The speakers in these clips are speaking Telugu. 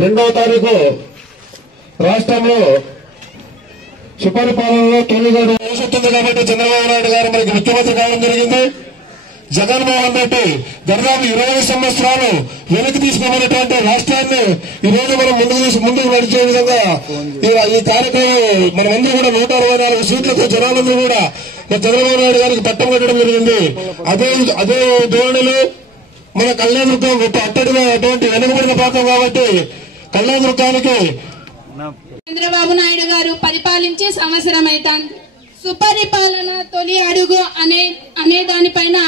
రెండవ తారీఖు రాష్ట్రంలో సుపరిపాలనలో తొలిగా వస్తుంది కాబట్టి చంద్రబాబు నాయుడు గారు మనకి ముఖ్యమంత్రి కావడం జరిగింది. జగన్మోహన్ రెడ్డి దాదాపు 20 సంవత్సరాలు వెనక్కి తీసుకోబడినటువంటి రాష్ట్రాన్ని ఈ రోజు మనం ముందుకు నడిచే విధంగా ఈ కార్యక్రమం మనమందరూ కూడా 164 సీట్లతో జనాలందరూ కూడా చంద్రబాబు నాయుడు గారికి పట్టం కట్టడం జరిగింది. అదే ధోరణిలో మన కళ్యాణదుర్గం అట్టడిగా అటువంటి వెనుకబడిన ప్రాంతం కాబట్టి కళ్యాణదుర్గానికి చంద్రబాబు నాయుడు గారు పరిపాలించే సంవత్సరం అవుతుంది. సుపరిపాలన తొలి అడుగు అనే దానిపైన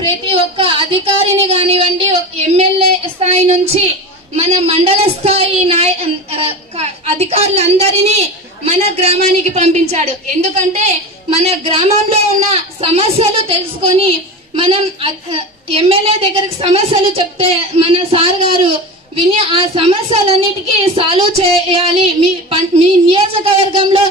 ప్రతి ఒక్క అధికారిని కానివ్వండి, ఎమ్మెల్యే స్థాయి నుంచి మన మండల స్థాయి అధికారులందరినీ మన గ్రామానికి పంపించాడు. ఎందుకంటే మన గ్రామంలో ఉన్న సమస్యలు తెలుసుకొని మనం ఎమ్మెల్యే దగ్గరికి సమస్యలు చెప్తే మన సార్ గారు విని ఆ సమస్యలన్నిటికీ సాల్వ్ చేయాలి. మీ నియోజకవర్గంలో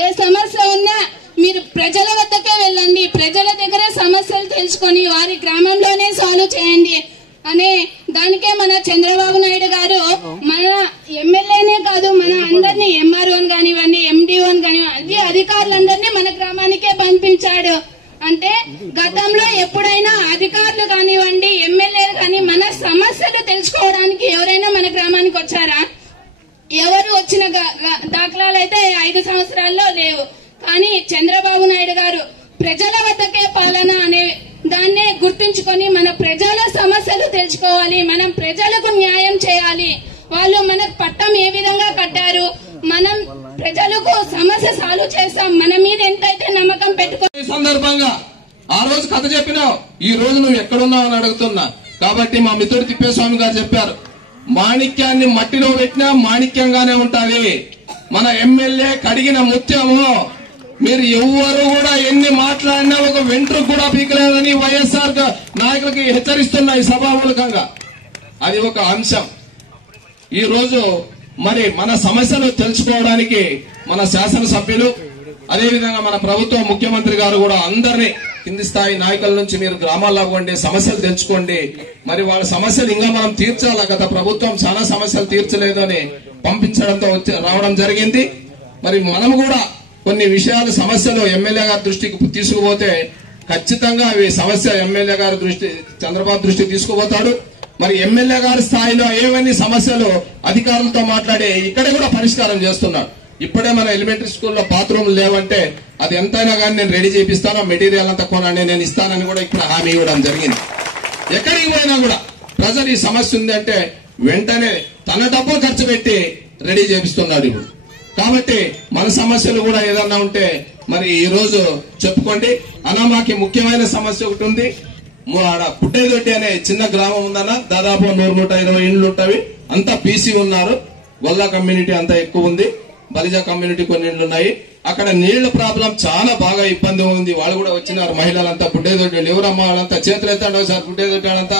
ఏ సమస్య ఉన్నా మీరు ప్రజల వద్దకే వెళ్ళండి, ప్రజల దగ్గర సమస్యలు తెలుసుకొని వారి గ్రామంలోనే సాల్వ్ చేయండి అనే దానికే మన చంద్రబాబు నాయుడు గారు మన ఎమ్మెల్యేనే కాదు మన అందరినీ ఎంఆర్ఓని కానివ్వండి, ఎండిఓని కానివ్వండి, అధికారులందరినీ మన గ్రామానికే పంపించాడు. అంటే గతంలో ఎప్పుడైనా అధికారులు కానివ్వండి, ఎమ్మెల్యేలు కానీ మన సమస్యలు తెలుసుకోవడానికి ఎవరైనా మన గ్రామానికి వచ్చారా? ఎవరు వచ్చిన దాఖలాలు అయితే 5 సంవత్సరాల్లో లేవు. కానీ చంద్రబాబు నాయుడు గారు ప్రజల వద్దకే పాలన అనే దాన్నే గుర్తుంచుకొని మన ప్రజల సమస్యలు తెలుసుకోవాలి, మనం ప్రజలకు న్యాయం చేయాలి, వాళ్ళు మనకు పట్టం ఏ విధంగా కట్టారు, మనం ప్రజలకు సమస్య సాల్వ్ చేస్తాం, మన మీద ఎంతైతే నమ్మకం పెట్టుకుని సందర్భంగా ఆ రోజు కథ చెప్పినావు, ఈ రోజు నువ్వు ఎక్కడున్నావు అని అడుగుతున్నా. కాబట్టి మా మిత్రుడు తిప్పేస్వామి గారు చెప్పారు, మాణిక్యాన్ని మట్టిలో పెట్టినా మాణిక్యంగానే ఉంటది. మన ఎమ్మెల్యే కడిగిన ముత్యము. మీరు ఎవ్వరు కూడా ఎన్ని మాట్లాడినా ఒక వెంట్రుకు కూడా పీకలేదని వైఎస్ఆర్ నాయకులకి హెచ్చరిస్తున్నాయి సభామూలకంగా. అది ఒక అంశం. ఈ రోజు మరి మన సమస్యలు తెలుసుకోవడానికి మన శాసనసభ్యులు అదేవిధంగా మన ప్రభుత్వం ముఖ్యమంత్రి గారు కూడా అందరినీ కింది స్థాయి నాయకుల నుంచి మీరు గ్రామాల్లో పోండి, సమస్యలు తెచ్చుకోండి, మరి వాళ్ళ సమస్యలు ఇంకా మనం తీర్చాలా. గత ప్రభుత్వం చాలా సమస్యలు తీర్చలేదు అని పంపించడంతో రావడం జరిగింది. మరి మనం కూడా కొన్ని విషయాలు సమస్యలు ఎమ్మెల్యే గారి దృష్టికి తీసుకుపోతే ఖచ్చితంగా అవి సమస్య ఎమ్మెల్యే గారి దృష్టి చంద్రబాబు దృష్టికి తీసుకుపోతాడు. మరి ఎమ్మెల్యే గారి స్థాయిలో ఏవన్నీ సమస్యలు అధికారులతో మాట్లాడి ఇక్కడ కూడా పరిష్కారం చేస్తున్నాడు. ఇప్పుడే మన ఎలిమెంటరీ స్కూల్లో బాత్రూమ్లు లేవంటే అది ఎంతైనా కానీ నేను రెడీ చేపిస్తాను, మెటీరియల్ అంతా కొనండి నేను ఇస్తానని కూడా ఇక్కడ హామీ ఇవ్వడం జరిగింది. ఎక్కడికి పోయినా కూడా ప్రజలు ఈ సమస్య ఉందంటే వెంటనే తన డబ్బు ఖర్చు పెట్టి రెడీ చేపిస్తున్నాడు ఇప్పుడు. కాబట్టి మన సమస్యలు కూడా ఏదన్నా ఉంటే మరి ఈ రోజు చెప్పుకోండి. మాకి ముఖ్యమైన సమస్య ఒకటి ఉంది. పుట్టేదొడ్డి అనే చిన్న గ్రామం ఉందన్న, దాదాపు 100-120 ఇండ్లు ఉంటాయి. అంతా బీసీ ఉన్నారు, గొల్ల కమ్యూనిటీ అంతా ఎక్కువ ఉంది, బలిజా కమ్యూనిటీ కొన్ని ఇండ్లు ఉన్నాయి. అక్కడ నీళ్ల ప్రాబ్లం చాలా బాగా ఇబ్బంది ఉంది. వాళ్ళు కూడా వచ్చినారు, మహిళలంతా. పుట్టేదొడ్డి ఎవరమ్మా వాళ్ళంతా చేతులు ఎత్తాడు సార్, పుట్టేదొడ్డి వాళ్ళంతా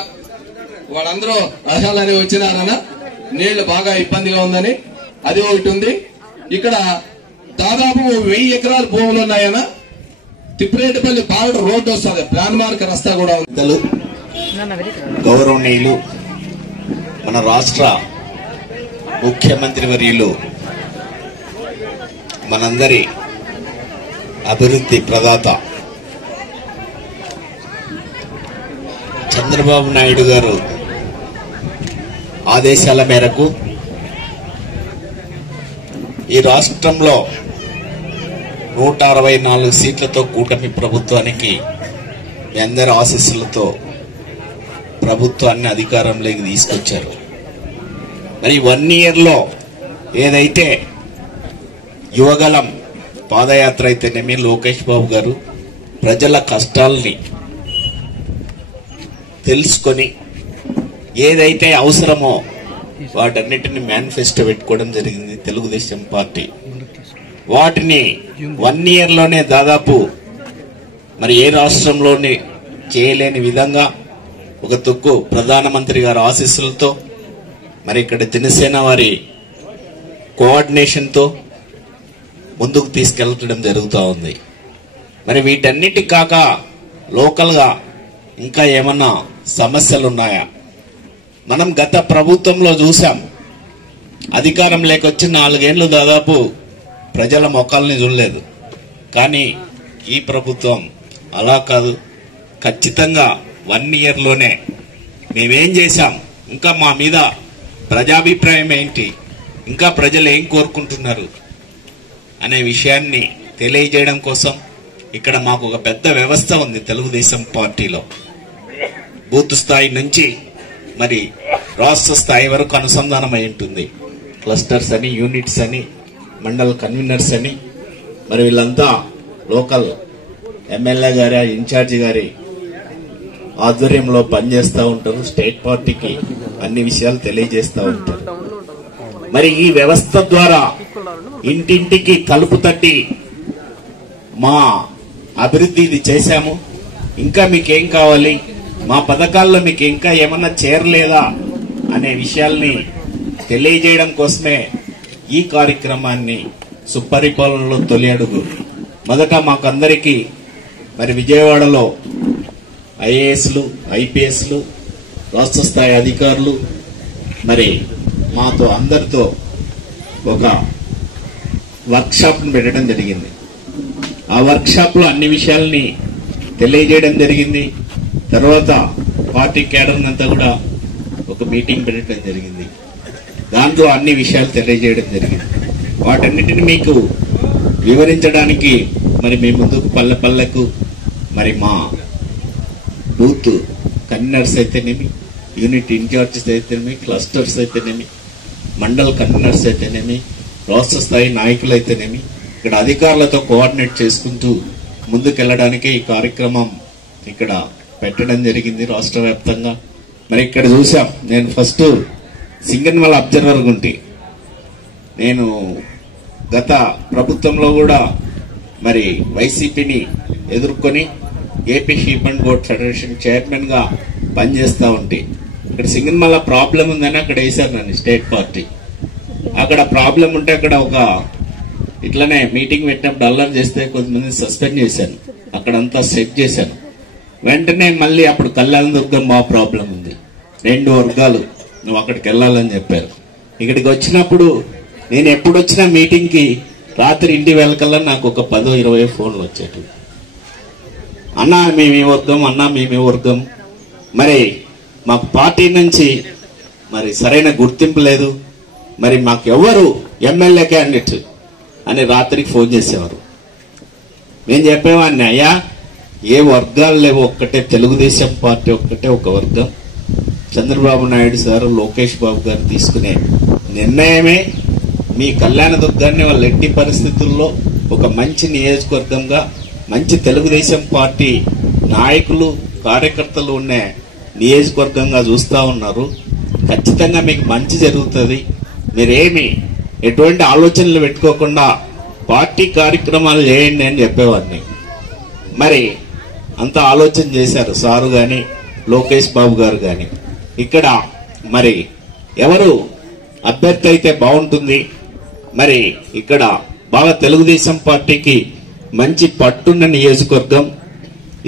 వాళ్ళందరూ అర్హాలని వచ్చినారన్న. నీళ్లు బాగా ఇబ్బందిగా ఉందని అది ఒకటి ఉంది. ఇక్కడ దాదాపు 1000 ఎకరాల భూములు ఉన్నాయన్న. తిప్పిరెడ్డిపల్లి బార్డర్ రోడ్డు వస్తుంది, ప్లాన్ మార్క్ రస్తా కూడా ఉంది. గౌరవనీయులు మన రాష్ట్ర ముఖ్యమంత్రి వర్యులు, మనందరి అభివృద్ధి ప్రదాత చంద్రబాబు నాయుడు గారు ఆదేశాల మేరకు ఈ రాష్ట్రంలో 164 సీట్లతో కూటమి ప్రభుత్వానికి మీ అందరి ఆశీస్సులతో ప్రభుత్వాన్ని అధికారంలోకి తీసుకొచ్చారు. మరి 1 ఇయర్లో ఏదైతే యువగలం పాదయాత్ర అయితేనేమి, లోకేష్ బాబు గారు ప్రజల కష్టాలని తెలుసుకొని ఏదైతే అవసరమో వాటన్నిటిని మేనిఫెస్టో పెట్టుకోవడం జరిగింది తెలుగుదేశం పార్టీ. వాటిని 1 ఇయర్లోనే దాదాపు మరి ఏ రాష్ట్రంలోని చేయలేని విధంగా ఒక తుక్కు ప్రధానమంత్రి గారి ఆశీస్సులతో, మరి ఇక్కడ జనసేన వారి కోఆర్డినేషన్తో ముందుకు తీసుకెళ్లడం జరుగుతూ ఉంది. మరి వీటన్నిటి కాక లోకల్గా ఇంకా ఏమన్నా సమస్యలు ఉన్నాయా? మనం గత ప్రభుత్వంలో చూసాం, అధికారం లేకొచ్చి 4 ఏళ్ళు దాదాపు ప్రజల మొక్కల్ని చూడలేదు. కానీ ఈ ప్రభుత్వం అలా కాదు, ఖచ్చితంగా 1 ఇయర్లోనే మేమేం చేశాం, ఇంకా మా మీద ప్రజాభిప్రాయం ఏంటి, ఇంకా ప్రజలు ఏం కోరుకుంటున్నారు అనే విషయాన్ని తెలియజేయడం కోసం ఇక్కడ మాకు ఒక పెద్ద వ్యవస్థ ఉంది తెలుగుదేశం పార్టీలో. బూత్ స్థాయి నుంచి మరి రాష్ట్ర స్థాయి వరకు అనుసంధానమై ఉంటుంది. క్లస్టర్స్ అని, యూనిట్స్ అని, మండల్ కన్వీనర్స్ అని, మరి వీళ్ళంతా లోకల్ ఎమ్మెల్యే గారి ఇన్ఛార్జి గారి ఆధ్వర్యంలో పనిచేస్తూ ఉంటారు. స్టేట్ పార్టీకి అన్ని విషయాలు తెలియజేస్తూ ఉంటారు. మరి ఈ వ్యవస్థ ద్వారా ఇంటింటికి తలుపు తట్టి మా అభివృద్ధి ఇది చేశాము, ఇంకా మీకేం కావాలి, మా పథకాల్లో మీకు ఇంకా ఏమన్నా చేరలేదా అనే విషయాల్ని తెలియజేయడం కోసమే ఈ కార్యక్రమాన్ని సుపరిపాలనలో తొలి అడుగు. మొదట మాకందరికీ మరి విజయవాడలో ఐఏఎస్లు, ఐపీఎస్లు, రాష్ట్ర స్థాయి అధికారులు మరి మాతో అందరితో ఒక వర్క్షాప్ను పెట్టడం జరిగింది. ఆ వర్క్షాప్లో అన్ని విషయాల్ని తెలియజేయడం జరిగింది. తర్వాత పార్టీ క్యాడర్ అంతా కూడా ఒక మీటింగ్ పెట్టడం జరిగింది. దాంట్లో అన్ని విషయాలు తెలియజేయడం జరిగింది. వాటన్నిటిని మీకు వివరించడానికి మరి మీ ముందుకు పల్లె పల్లెకు మరి మా బూత్ కన్వీనర్స్ అయితేనేమి, యూనిట్ ఇన్ఛార్జెస్ అయితేనేమి, క్లస్టర్స్ అయితేనేమి, మండల్ కన్వీనర్స్ అయితేనేమి, రాష్ట్ర స్థాయి నాయకులు అయితేనేమి, ఇక్కడ అధికారులతో కోఆర్డినేట్ చేసుకుంటూ ముందుకెళ్లడానికి ఈ కార్యక్రమం ఇక్కడ పెట్టడం జరిగింది రాష్ట్ర వ్యాప్తంగా. మరి ఇక్కడ చూసాం, నేను ఫస్ట్ సింగన్మల అబ్జర్వర్ గుంటి, నేను గత ప్రభుత్వంలో కూడా మరి వైసీపీని ఎదుర్కొని AP sheep and goat federation chairman గా పనిచేస్తా ఉంటే ఇక్కడ సింగన్మల ప్రాబ్లం ఉందని అక్కడ వేశారు నన్ను స్టేట్ పార్టీ. అక్కడ ప్రాబ్లం ఉంటే అక్కడ ఒక ఇట్లనే మీటింగ్ పెట్టినప్పుడు అల్లరి చేస్తే కొంతమంది సస్పెండ్ చేశాను, అక్కడంతా సెట్ చేశాను. వెంటనే మళ్ళీ అప్పుడు కళ్యాణదుర్గం మా ప్రాబ్లం ఉంది, 2 వర్గాలు నువ్వు అక్కడికి వెళ్ళాలని చెప్పారు. ఇక్కడికి వచ్చినప్పుడు నేను ఎప్పుడు వచ్చినా మీటింగ్ కి రాత్రి ఇంటి వెళ్ళకల్లా నాకు ఒక 10-20 ఫోన్లు వచ్చేటివి. అన్నా మేమే వర్గం, అన్నా మేమే వర్గం, మరి మాకు పార్టీ నుంచి మరి సరైన గుర్తింపు లేదు, మరి మాకు ఎవరు ఎమ్మెల్యే క్యాండిడేట్ అని రాత్రికి ఫోన్ చేసేవారు. నేను చెప్పేవాడిని, అయ్యా ఏ వర్గాలు లేవు, ఒక్కటే తెలుగుదేశం పార్టీ ఒక్కటే ఒక వర్గం. చంద్రబాబు నాయుడు సార్, లోకేష్ బాబు గారు తీసుకునే నిర్ణయమే మీ కళ్యాణదుర్గాన్ని వాళ్ళ ఎట్టి పరిస్థితుల్లో ఒక మంచి నియోజకవర్గంగా, మంచి తెలుగుదేశం పార్టీ నాయకులు కార్యకర్తలు ఉన్న నియోజకవర్గంగా చూస్తా ఉన్నారు. ఖచ్చితంగా మీకు మంచి జరుగుతుంది, మీరేమి ఎటువంటి ఆలోచనలు పెట్టుకోకుండా పార్టీ కార్యక్రమాలు చేయండి అని చెప్పేవాడిని. మరి అంత ఆలోచన చేశారు సారు గాని, లోకేష్ బాబు గారు గాని. ఇక్కడ మరి ఎవరు అభ్యర్థి అయితే బాగుంటుంది, మరి ఇక్కడ బాగా తెలుగుదేశం పార్టీకి మంచి పట్టున్న నియోజకవర్గం,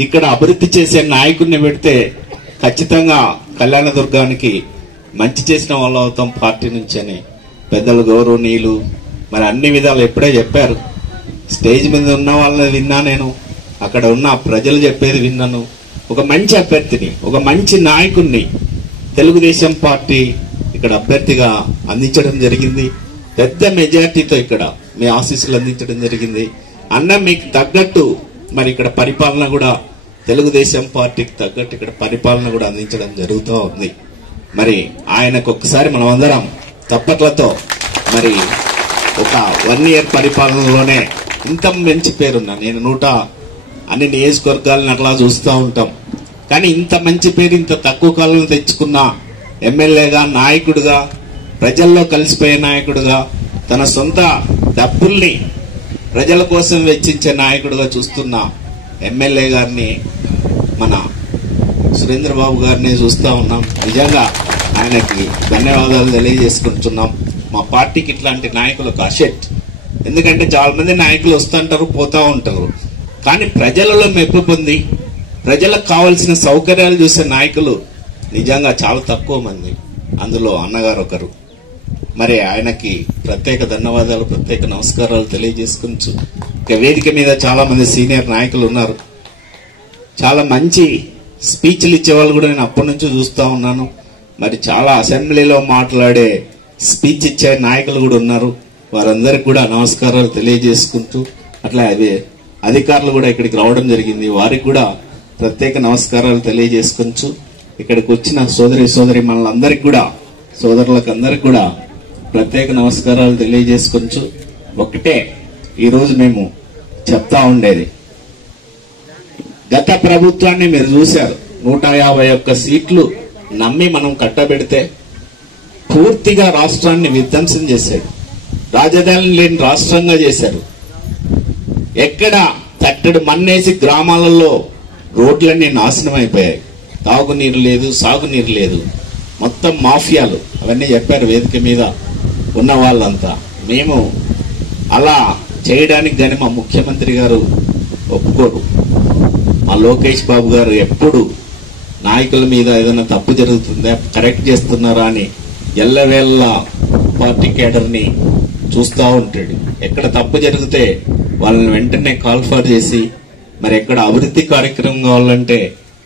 ఇక్కడ అభివృద్ధి చేసే నాయకుడిని పెడితే ఖచ్చితంగా కళ్యాణదుర్గానికి మంచి చేసిన వాళ్ళు అవుతాం పార్టీ నుంచి అని పెద్దలు గౌరవనీయులు మరి అన్ని విధాలు ఎప్పుడే చెప్పారు. స్టేజ్ మీద ఉన్న వాళ్ళని విన్నా, నేను అక్కడ ఉన్న ప్రజలు చెప్పేది విన్నాను. ఒక మంచి అభ్యర్థిని, ఒక మంచి నాయకుడిని తెలుగుదేశం పార్టీ ఇక్కడ అభ్యర్థిగా అందించడం జరిగింది. పెద్ద మెజార్టీతో ఇక్కడ మీ ఆశీస్సులు అందించడం జరిగింది. అన్న మీకు తగ్గట్టు మరి ఇక్కడ పరిపాలన కూడా తెలుగుదేశం పార్టీకి తగ్గట్టు ఇక్కడ పరిపాలన కూడా అందించడం జరుగుతూ ఉంది. మరి ఆయనకు ఒక్కసారి మనం అందరం తప్పట్లతో మరి ఒక 1 ఇయర్ పరిపాలనలోనే ఇంత మంచి పేరున్నా, నేను అన్ని నియోజకవర్గాలను అట్లా చూస్తూ ఉంటాం, కానీ ఇంత మంచి పేరు ఇంత తక్కువ కాలంలో తెచ్చుకున్న ఎమ్మెల్యేగా, నాయకుడిగా, ప్రజల్లో కలిసిపోయే నాయకుడిగా, తన సొంత డబ్బుల్ని ప్రజల కోసం వెచ్చించే నాయకుడిగా చూస్తున్న ఎమ్మెల్యే గారిని మన సురేంద్రబాబు గారిని చూస్తా ఉన్నాం. నిజంగా ఆయనకి ధన్యవాదాలు తెలియజేసుకుంటున్నాం. మా పార్టీకి ఇట్లాంటి నాయకులకు అసెట్. ఎందుకంటే చాలా మంది నాయకులు వస్తుంటారు, పోతా ఉంటారు, కానీ ప్రజలలో మెప్పు పొంది ప్రజలకు కావాల్సిన సౌకర్యాలు చూసే నాయకులు నిజంగా చాలా తక్కువ మంది, అందులో అన్నగారు ఒకరు. మరి ఆయనకి ప్రత్యేక ధన్యవాదాలు, ప్రత్యేక నమస్కారాలు తెలియజేసుకుంటూ, ఇక వేదిక మీద చాలా మంది సీనియర్ నాయకులు ఉన్నారు. చాలా మంచి స్పీచ్లు ఇచ్చేవాళ్ళు కూడా నేను అప్పటి నుంచి చూస్తూ ఉన్నాను. మరి చాలా అసెంబ్లీలో మాట్లాడే స్పీచ్ ఇచ్చే నాయకులు కూడా ఉన్నారు. వారందరికి కూడా నమస్కారాలు తెలియజేసుకుంటూ, అట్లా అధికారులు కూడా ఇక్కడికి రావడం జరిగింది, వారికి కూడా ప్రత్యేక నమస్కారాలు తెలియజేసుకుంటూ, ఇక్కడికి వచ్చిన సోదరి మనందరికి కూడా, సోదరులకు అందరికి కూడా ప్రత్యేక నమస్కారాలు తెలియజేసుకుంటూ, ఒకటే ఈరోజు మేము చెప్తా ఉండేది, గత ప్రభుత్వాన్ని మీరు చూశారు, 151 సీట్లు నమ్మి మనం కట్టబెడితే పూర్తిగా రాష్ట్రాన్ని విధ్వంసం చేశాడు. రాజధాని లేని రాష్ట్రంగా చేశారు. ఎక్కడ తట్టడి మన్నేసి గ్రామాలలో రోడ్లన్నీ నాశనం అయిపోయాయి. తాగునీరు లేదు, సాగునీరు లేదు, మొత్తం మాఫియాలు. అవన్నీ చెప్పారు వేదిక మీద ఉన్న వాళ్ళంతా. మేము అలా చేయడానికి కానీ మా ముఖ్యమంత్రి గారు ఒప్పుకోరు. మా లోకేష్ బాబు గారు ఎప్పుడు నాయకుల మీద ఏదైనా తప్పు జరుగుతుందా, కరెక్ట్ చేస్తున్నారా అని ఎల్లవేళ్ళ పార్టీ కేడర్ని చూస్తూ ఉంటాడు. ఎక్కడ తప్పు జరిగితే వాళ్ళని వెంటనే కాల్ఫర్ చేసి, మరి ఎక్కడ అభివృద్ధి కార్యక్రమం కావాలంటే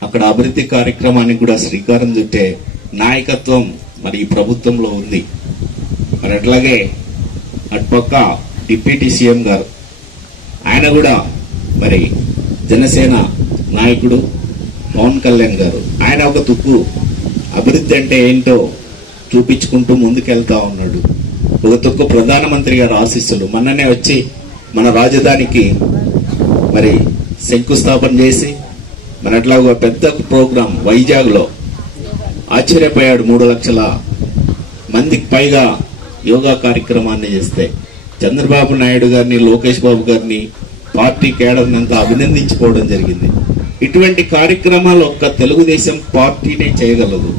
అక్కడ అభివృద్ధి కార్యక్రమానికి కూడా శ్రీకారం చుట్టే నాయకత్వం మరి ఈ ప్రభుత్వంలో ఉంది. మరి అట్లాగే అటుపక్క డిప్యూటీ సీఎం గారు, ఆయన కూడా మరి జనసేన నాయకుడు పవన్ కళ్యాణ్ గారు, ఆయన ఒక తుక్కు అభివృద్ధి అంటే ఏంటో చూపించుకుంటూ ముందుకెళ్తా ఉన్నాడు. ఒక తుక్కు ప్రధానమంత్రి గారు ఆశీస్సులు. మొన్ననే వచ్చి మన రాజధానికి మరి శంకుస్థాపన చేసి, మరి అట్లా ఒక పెద్ద ప్రోగ్రాం వైజాగ్ లో ఆశ్చర్యపోయాడు. 3 లక్షల మందికి పైగా యోగా కార్యక్రమాన్ని చేస్తే చంద్రబాబు నాయుడు గారిని, లోకేష్ బాబు గారిని, పార్టీ కేడర్ని అంతా అభినందించుకోవడం జరిగింది. ఇటువంటి కార్యక్రమాలు ఒక్క తెలుగుదేశం పార్టీనే చేయగలదు.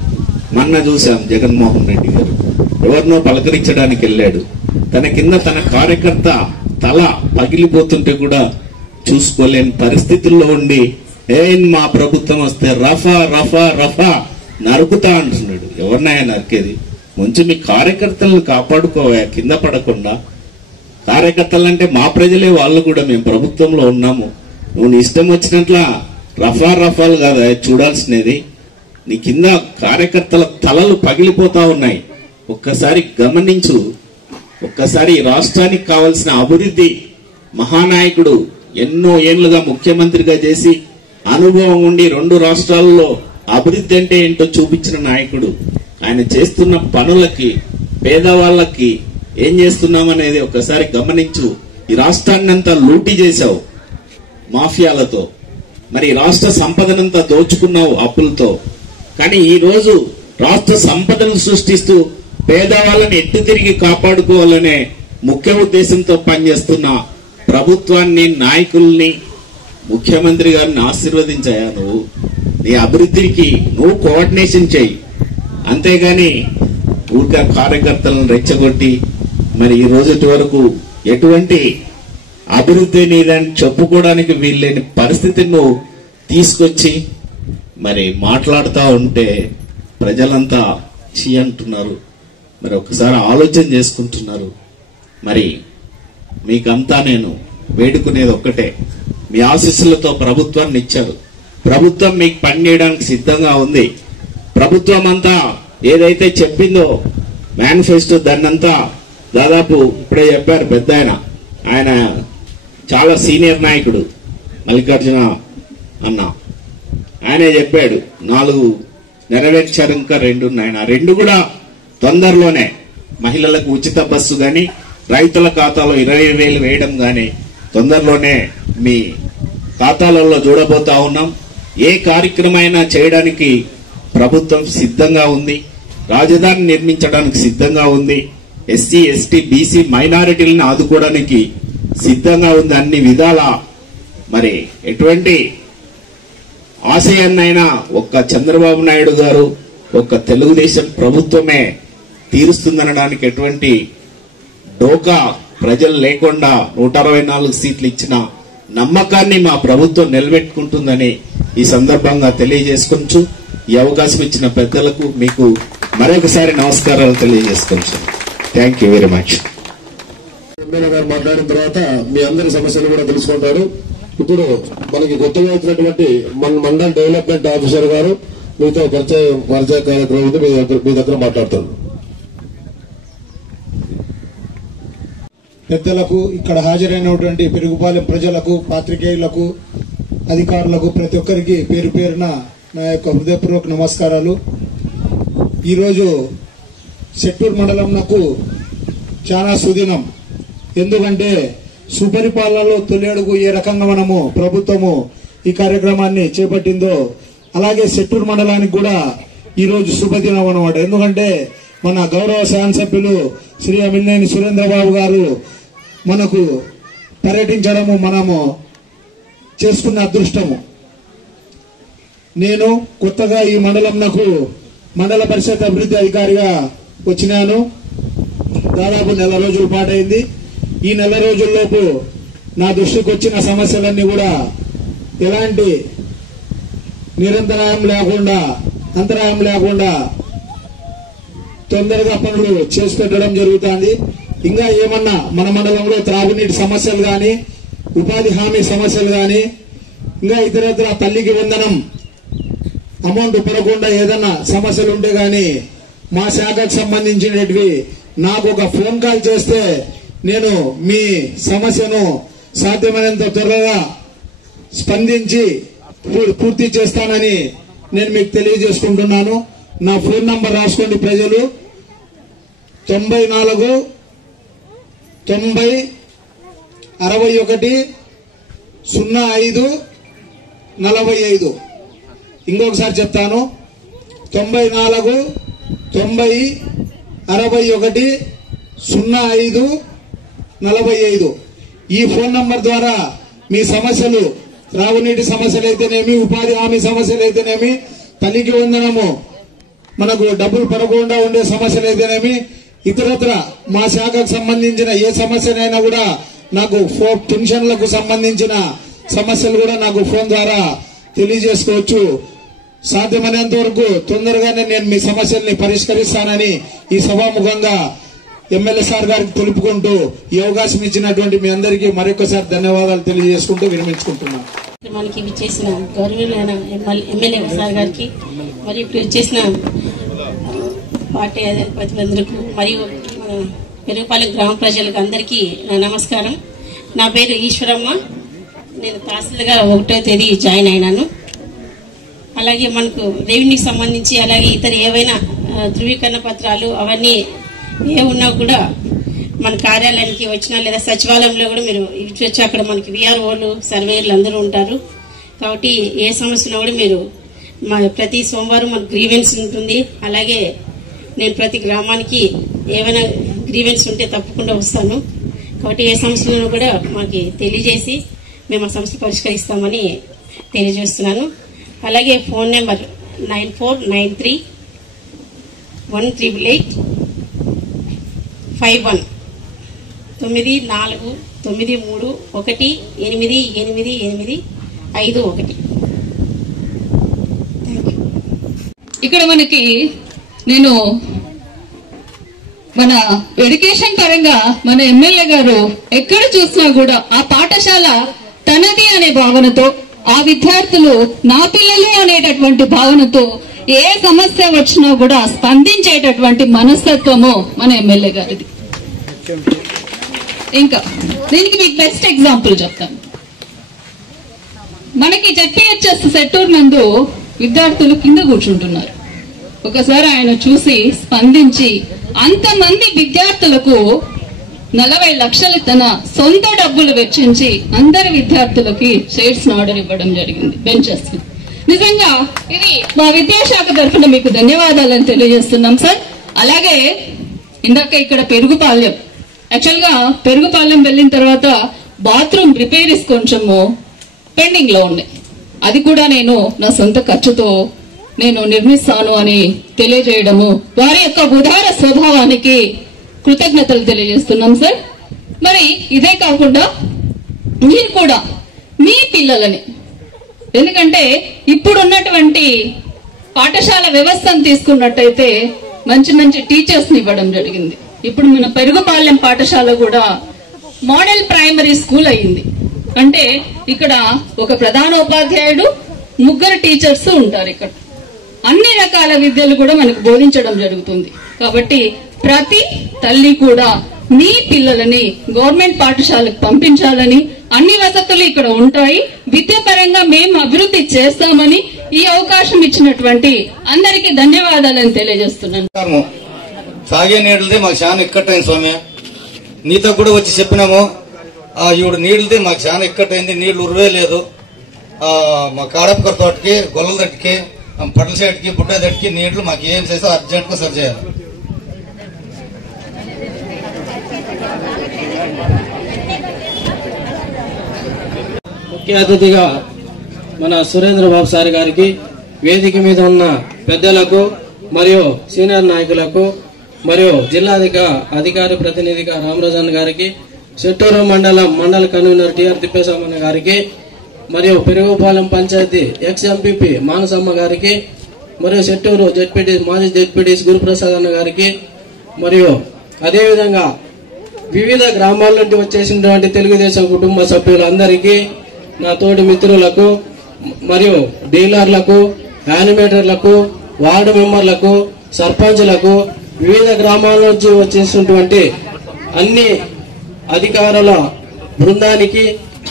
మొన్న చూసాం జగన్మోహన్ రెడ్డి గారు ఎవరినో పలకరించడానికి వెళ్ళాడు, తన కింద తన కార్యకర్త తల పగిలిపోతుంటే కూడా చూసుకోలేని పరిస్థితుల్లో ఉండి, మా ప్రభుత్వం వస్తే రఫా రఫా రఫా నరుకుతా అంటున్నాడు. ఎవరినాయా నరికేది? కొంచెం మీ కార్యకర్తలను కాపాడుకోవా, కింద పడకుండా. కార్యకర్తలంటే మా ప్రజలే, వాళ్ళు కూడా మేము ప్రభుత్వంలో ఉన్నాము. నువ్వు నీ ఇష్టం వచ్చినట్ల రఫా రఫాలు కాదా చూడాల్సినది. నీ కింద కార్యకర్తల తలలు పగిలిపోతా ఉన్నాయి. ఒక్కసారి గమనించు. ఒక్కసారి రాష్ట్రానికి కావాల్సిన అభివృద్ధి, మహానాయకుడు ఎన్నో ఏళ్లుగా ముఖ్యమంత్రిగా చేసి అనుభవం ఉండి 2 రాష్ట్రాల్లో అభివృద్ధి అంటే ఏంటో చూపించిన నాయకుడు. ఆయన చేస్తున్న పనులకి, పేదవాళ్ళకి ఏం చేస్తున్నామనేది ఒక్కసారి గమనించు. ఈ రాష్ట్రాన్ని అంతా లూటీ చేశావు మాఫియాలతో, మరి రాష్ట్ర సంపదనంతా దోచుకున్నావు అప్పులతో. కానీ ఈ రోజు రాష్ట్ర సంపదను సృష్టిస్తూ పేదవాళ్ళని ఎట్టు తిరిగి కాపాడుకోవాలనే ముఖ్య ఉద్దేశంతో పనిచేస్తున్న ప్రభుత్వాన్ని, నాయకుల్ని, ముఖ్యమంత్రి గారిని ఆశీర్వదించాయా నువ్వు? నీ అభివృద్ధికి నువ్వు కోఆర్డినేషన్ చేయి, అంతేగాని ఊరికే కార్యకర్తలను రెచ్చగొట్టి మరి ఈ రోజుటి వరకు ఎటువంటి అభివృద్ధి నీదని చెప్పుకోవడానికి వీల్లేని పరిస్థితిని నువ్వు తీసుకొచ్చి మరి మాట్లాడుతూ ఉంటే ప్రజలంతా చీ అంటున్నారు. మరి ఒకసారి ఆలోచన చేసుకుంటున్నారు. మరి మీకంతా నేను వేడుకునేది ఒక్కటే, మీ ఆశీస్సులతో ప్రభుత్వాన్ని ఇచ్చారు. ప్రభుత్వం మీకు పనిచేయడానికి సిద్ధంగా ఉంది. ప్రభుత్వం అంతా ఏదైతే చెప్పిందో మేనిఫెస్టో, దాన్నంతా దాదాపు ఇప్పుడే చెప్పారు పెద్ద ఆయన చాలా సీనియర్ నాయకుడు మల్లికార్జున అన్న, ఆయనే చెప్పాడు 4 నెరవేర్చారు, ఇంకా 2 ఉన్నాయి. 2 కూడా తొందరలోనే మహిళలకు ఉచిత బస్సు గాని, రైతుల ఖాతాలో 20,000 వేయడం గాని తొందరలోనే మీ ఖాతాలలో చూడబోతా ఉన్నాం. ఏ కార్యక్రమైనా చేయడానికి ప్రభుత్వం సిద్ధంగా ఉంది. రాజధాని నిర్మించడానికి సిద్ధంగా ఉంది. ఎస్సీ, ఎస్టీ, బీసీ మైనారిటీలను ఆదుకోవడానికి సిద్ధంగా ఉంది అన్ని విధాల. మరి ఎటువంటి ఆశయాన్నైనా ఒక్క చంద్రబాబు నాయుడు గారు, ఒక్క తెలుగుదేశం ప్రభుత్వమే తీరుస్తుందనడానికి ఎటువంటి డోకా ప్రజలు లేకుండా 164 సీట్లు ఇచ్చిన నమ్మకాన్ని మా ప్రభుత్వం నిలబెట్టుకుంటుందని ఈ సందర్భంగా తెలియజేసుకుంటూ ఈ అవకాశం ఇచ్చిన పెద్దలకు మీకు మరొకసారి నమస్కారాలు తెలియజేసుకోవచ్చు. Thank you very much. MLA గారు మాట్లాడిన తర్వాత మీ అందరి సమస్యలు కూడా తెలుసుకుంటారు. ఇప్పుడు మనకి కొత్తగా వచ్చినటువంటి మండల్ డెవలప్మెంట్ ఆఫీసర్ గారు మీతో పరిచయ కార్యక్రమం ఉంది, మీ దగ్గర మాట్లాడతారు. పెద్దలకు, ఇక్కడ హాజరైనటువంటి పెరుగుపాలెం ప్రజలకు, పాత్రికేయులకు, అధికారులకు, ప్రతి ఒక్కరికి పేరు పేరున నా యొక్క హృదయపూర్వక నమస్కారాలు. ఈరోజు సెట్టూరు మండలంకు చాలా సుదినం. ఎందుకంటే సుపరిపాలనలో తొలి అడుగు ఏ రకంగా మనము ప్రభుత్వము ఈ కార్యక్రమాన్ని చేపట్టిందో అలాగే సెట్టూరు మండలానికి కూడా ఈరోజు శుభదినం అన్నమాట. ఎందుకంటే మన గౌరవ శాసనసభ్యులు శ్రీ అమిలినేని సురేంద్రబాబు గారు మనకు పర్యటించడము మనము చేసుకున్న అదృష్టము. నేను కొత్తగా ఈ మండలంకు మండల పరిషత్ అభివృద్ధి అధికారిగా వచ్చినాను. దాదాపు నెల రోజుల పాటైంది. ఈ నెల రోజుల్లోపు నా దృష్టికి వచ్చిన సమస్యలన్నీ కూడా ఎలాంటి నిరంతరాయం లేకుండా, అంతరాయం లేకుండా తొందరగా పనులు చేసి పెట్టడం జరుగుతుంది. ఇంకా ఏమన్నా మన మండలంలో త్రాగునీటి సమస్యలు గాని, ఉపాధి హామీ సమస్యలు గాని, ఇంకా ఇతరత్ర తల్లికి వందనం అమౌంట్ పడకుండా ఏదన్నా సమస్యలు ఉంటే గాని మా శాఖకు సంబంధించినవి నాకు ఒక ఫోన్ కాల్ చేస్తే నేను మీ సమస్యను సాధ్యమైనంత త్వరగా స్పందించి పూర్తి చేస్తానని నేను మీకు తెలియజేసుకుంటున్నాను. నా ఫోన్ నంబర్ రాసుకోండి ప్రజలు. 94 90 61 05 45. ఇంకొకసారి చెప్తాను. 94 90 61 05 45. ఈ ఫోన్ నంబర్ ద్వారా మీ సమస్యలు, త్రాగునీటి సమస్యలు అయితేనేమి, ఉపాధి హామీ సమస్యలు అయితేనేమి, తల్లికి వందనము మనకు డబ్బులు పడకుండా ఉండే సమస్యలు అయితేనేమి, ఇతరత్ర మా శాఖకు సంబంధించిన ఏ సమస్యనైనా కూడా నాకు పెన్షన్లకు సంబంధించిన సమస్యలు కూడా నాకు ఫోన్ ద్వారా తెలియజేసుకోవచ్చు. సాధ్యమైనంత వరకు తొందరగానే నేను మీ సమస్యల్ని పరిష్కరిస్తానని ఈ సభాముఖంగా ఎమ్మెల్యే సార్ గారికి తెలుపుకుంటూ ఈ అవకాశం ఇచ్చినటువంటి మీ అందరికీ మరొకసారి ధన్యవాదాలు తెలియజేసుకుంటూ విరమించుకుంటున్నాను. మనకి చేసిన గౌరవమైన ఎమ్మెల్యే సార్ గారికి మరియు ఇప్పుడు చేసిన పార్టీ అధిపతులందరికీ మరియు పెరుగుపాలెం గ్రామ ప్రజలకు అందరికీ నా నమస్కారం. నా పేరు ఈశ్వరమ్మ. నేను తహసీల్దార్గా 1వ తేదీ జాయిన్ అయినాను. అలాగే మనకు రెవెన్యూకి సంబంధించి అలాగే ఇతర ఏవైనా ధృవీకరణ పత్రాలు అవన్నీ ఏ ఉన్నా కూడా మన కార్యాలయానికి వచ్చినా లేదా సచివాలయంలో కూడా మీరు ఇచ్చి అక్కడ మనకి విఆర్ఓలు, సర్వేయర్లు అందరూ ఉంటారు. కాబట్టి ఏ సమస్య ఉన్నా కూడా మీరు ప్రతి సోమవారం మనకు గ్రీవెన్స్ ఉంటుంది. అలాగే నేను ప్రతి గ్రామానికి ఏమైనా గ్రీవెన్స్ ఉంటే తప్పకుండా వస్తాను. కాబట్టి ఏ సమస్యలను కూడా మాకు తెలియజేసి మేము ఆ సమస్య పరిష్కరిస్తామని తెలియజేస్తున్నాను. అలాగే ఫోన్ నెంబర్ 9493 188 51 9493188851. ఇక్కడ మనకి నేను మన ఎడ్యుకేషన్ పరంగా మన ఎమ్మెల్యే గారు ఎక్కడ చూసినా కూడా ఆ పాఠశాల తనది అనే భావనతో, ఆ విద్యార్థులు నా పిల్లలు అనేటటువంటి భావనతో ఏ సమస్య వచ్చినా కూడా స్పందించేటటువంటి మనస్తత్వము మన ఎమ్మెల్యే గారిది. ఇంకా దీనికి మీకు బెస్ట్ ఎగ్జాంపుల్ చెప్తాను. మనకి జెడ్పీహెచ్ఎస్ సెట్టూరు నందు విద్యార్థులు కింద కూర్చుంటున్నారు. ఒకసారి ఆయన చూసి స్పందించి అంతమంది విద్యార్థులకు 40 లక్షలు తన సొంత డబ్బులు వెచ్చించి అందరి విద్యార్థులకి షేడ్స్ ఆర్డర్ ఇవ్వడం జరిగింది, బెంచెస్. నిజంగా ఇది మా విద్యాశాఖ తరఫున మీకు ధన్యవాదాలని తెలియజేస్తున్నాం సార్. అలాగే ఇందాక ఇక్కడ పెరుగుపాలెం, యాక్చువల్ గా పెరుగుపాలెం వెళ్ళిన తర్వాత బాత్రూమ్ రిపేరీస్ కొంచెము పెండింగ్ లో ఉన్నాయి. అది కూడా నేను నా సొంత ఖర్చుతో నేను నిర్మిస్తాను అని తెలియజేయడము, వారి యొక్క ఉదార స్వభావానికి కృతజ్ఞతలు తెలియజేస్తున్నాం సార్. మరి ఇదే కాకుండా మీరు కూడా మీ పిల్లలని ఎందుకంటే ఇప్పుడున్నటువంటి పాఠశాల వ్యవస్థను తీసుకున్నట్టయితే మంచి మంచి టీచర్స్ ని ఇవ్వడం జరిగింది. ఇప్పుడు మన పెరుగుపాలెం పాఠశాల కూడా మోడల్ ప్రైమరీ స్కూల్ అయ్యింది. అంటే ఇక్కడ ఒక ప్రధానోపాధ్యాయుడు, 3 టీచర్స్ ఉంటారు. ఇక్కడ అన్ని రకాల విద్యలు కూడా మనకు బోధించడం జరుగుతుంది. కాబట్టి ప్రతి తల్లి కూడా మీ పిల్లలని గవర్నమెంట్ పాఠశాలకు పంపించాలని, అన్ని వసతులు ఇక్కడ ఉంటాయి, విద్యాపరంగా మేము అభివృద్ధి చేస్తామని ఈ అవకాశం ఇచ్చినటువంటి అందరికీ ధన్యవాదాలని తెలియజేస్తున్నాను. సాగే నీళ్ళది మాకు చాలా ఇక్కట్టయింది స్వామి. నీతో కూడా వచ్చి చెప్పినాము. ఇప్పుడు నీళ్ళది మాకు చాలా ఇక్కట్టయింది, నీళ్లు ఉరువే లేదు. మా కాడపకర తోటకి, గొల్లల దట్టికి, పట్ల సైడ్కి, బుట్ట దట్టికి నీళ్లు మాకు ఏం చేస్తే అర్జెంట్ గా సరి చేయాలి. ముఖ్య అతిథిగా మన సురేంద్ర బాబు సార్ గారికి, వేదిక మీద ఉన్న పెద్దలకు మరియు సీనియర్ నాయకులకు మరియు జిల్లా అధికార ప్రతినిధిగా రామరాజన్ గారికి, చెట్టూరు మండల కన్వీనర్ టిఆర్ తిప్పేస్వామి గారికి, మరియు పెరుగుపాలెం పంచాయతీ ఎక్స్ ఎంపీపీ మానసమ్మ గారికి, మరియు చెట్టూరు మాజీ జెడ్పీటీసీ గురుప్రసాద్ అన్న గారికి, మరియు అదేవిధంగా వివిధ గ్రామాల నుండి వచ్చేసినటువంటి తెలుగుదేశం కుటుంబ సభ్యులందరికీ, నా తోటి మిత్రులకు మరియు డీలర్లకు, యానిమేటర్లకు, వార్డు మెంబర్లకు, సర్పంచ్లకు, వివిధ గ్రామాల నుంచి వచ్చేసినటువంటి అన్ని అధికారుల బృందానికి,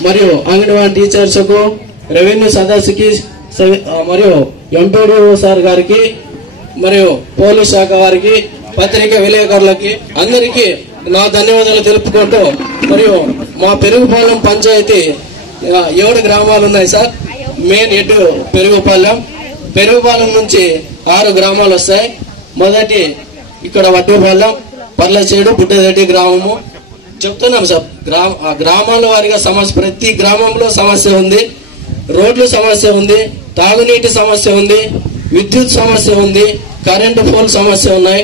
మరియు అంగన్వాడీ టీచర్స్ కు, రెవెన్యూ సదస్సుకి, మరియు ఎంపీడీఓ సార్ గారికి, మరియు పోలీస్ శాఖ వారికి, పత్రికా విలేకరులకి అందరికీ నా ధన్యవాదాలు తెలుపుకుంటూ, మరియు మా పెరుగుపాలెం పంచాయతీ 7 గ్రామాలు ఉన్నాయి సార్. మెయిన్ హెడ్ పెరుగుపాలెం నుంచి 6 గ్రామాలు వస్తాయి. మొదటి ఇక్కడ వడ్డూపాలెం, పర్లచేడు, బుట్టదెడ్డి గ్రామము చెప్తున్నాం సార్. గ్రామాల వారిగా సమస్య, ప్రతి గ్రామంలో సమస్య ఉంది. రోడ్లు సమస్య ఉంది, తాగునీటి సమస్య ఉంది, విద్యుత్ సమస్య ఉంది, కరెంటు పోల్ సమస్య ఉన్నాయి.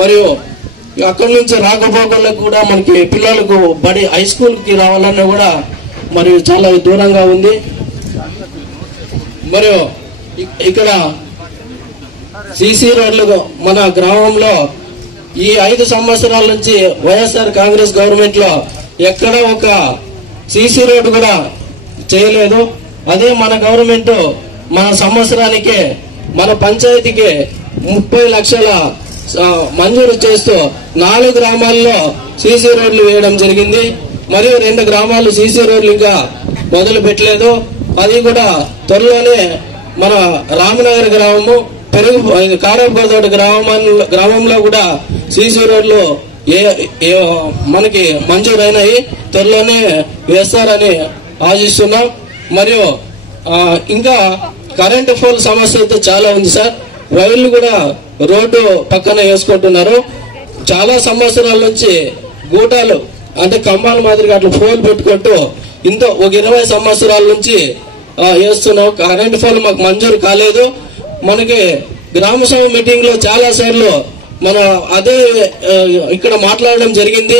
మరియు అక్కడి నుంచి రాకపోకలకు కూడా మనకి పిల్లలకు హై స్కూల్ కి రావాలన్నా కూడా మరియు చాలా దూరంగా ఉంది. మరియు ఇక్కడ సిసి రోడ్లు మన గ్రామంలో ఈ 5 సంవత్సరాల నుంచి వైఎస్ఆర్ కాంగ్రెస్ గవర్నమెంట్ లో ఎక్కడ ఒక సిసి రోడ్డు కూడా చేయలేదు. అదే మన గవర్నమెంట్ మన సంవత్సరానికే మన పంచాయతీకి 30 లక్షల మంజూరు చేస్తూ 4 గ్రామాల్లో సిసి రోడ్లు వేయడం జరిగింది. మరియు 2 గ్రామాలు సిసి రోడ్లు ఇంకా మొదలు పెట్టలేదు. అది కూడా త్వరలోనే మన రామనగర్ గ్రామము, కాడపకరతోట గ్రామంలో కూడా సిసి రోడ్లు మనకి మంజూరైనాయి, త్వరలోనే వేస్తారని ఆశిస్తున్నాం. మరియు ఇంకా కరెంటు పోల్ సమస్య అయితే చాలా ఉంది సార్. వైర్లు కూడా రోడ్డు పక్కన వేసుకుంటున్నారు. చాలా సంవత్సరాల నుంచి గూటాలు అంటే కంబాల మాదిరిగా అట్లా పోల్ పెట్టుకుంటూ ఒక 20 సంవత్సరాల నుంచి వేస్తున్నాం. కరెంట్ పోల్ మాకు మంజూరు కాలేదు. మనకి గ్రామ సభ మీటింగ్ లో చాలా సార్లు మన అదే ఇక్కడ మాట్లాడడం జరిగింది.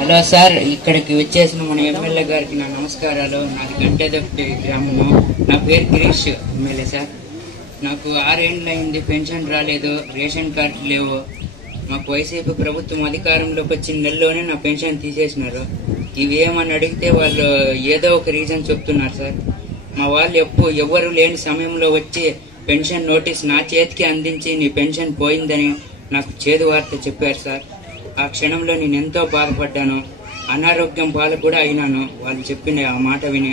హలో సార్, ఇక్కడికి వచ్చేసిన మన ఎమ్మెల్యే గారికి నా నమస్కారాలు. నాది గంటెదొట్టి గ్రామము. నా పేరు గిరీష్ ఎమ్మెల్యే సార్. నాకు 6 ఏళ్ళు అయింది, పెన్షన్ రాలేదు, రేషన్ కార్డు లేవు. మాకు వైసీపీ ప్రభుత్వం అధికారంలోకి వచ్చిన నెలలోనే నా పెన్షన్ తీసేసినారు. ఇవి ఏమని అడిగితే వాళ్ళు ఏదో ఒక రీజన్ చెప్తున్నారు సార్. మా వాళ్ళు ఎవ్వరు లేని సమయంలో వచ్చి పెన్షన్ నోటీస్ నా చేతికి అందించి నీ పెన్షన్ పోయిందని నాకు చేదు వార్త చెప్పారు సార్. ఆ క్షణంలో నేను ఎంతో బాధపడ్డాను, అనారోగ్యం పాలు కూడా అయినాను. వాళ్ళు చెప్పిన ఆ మాట విని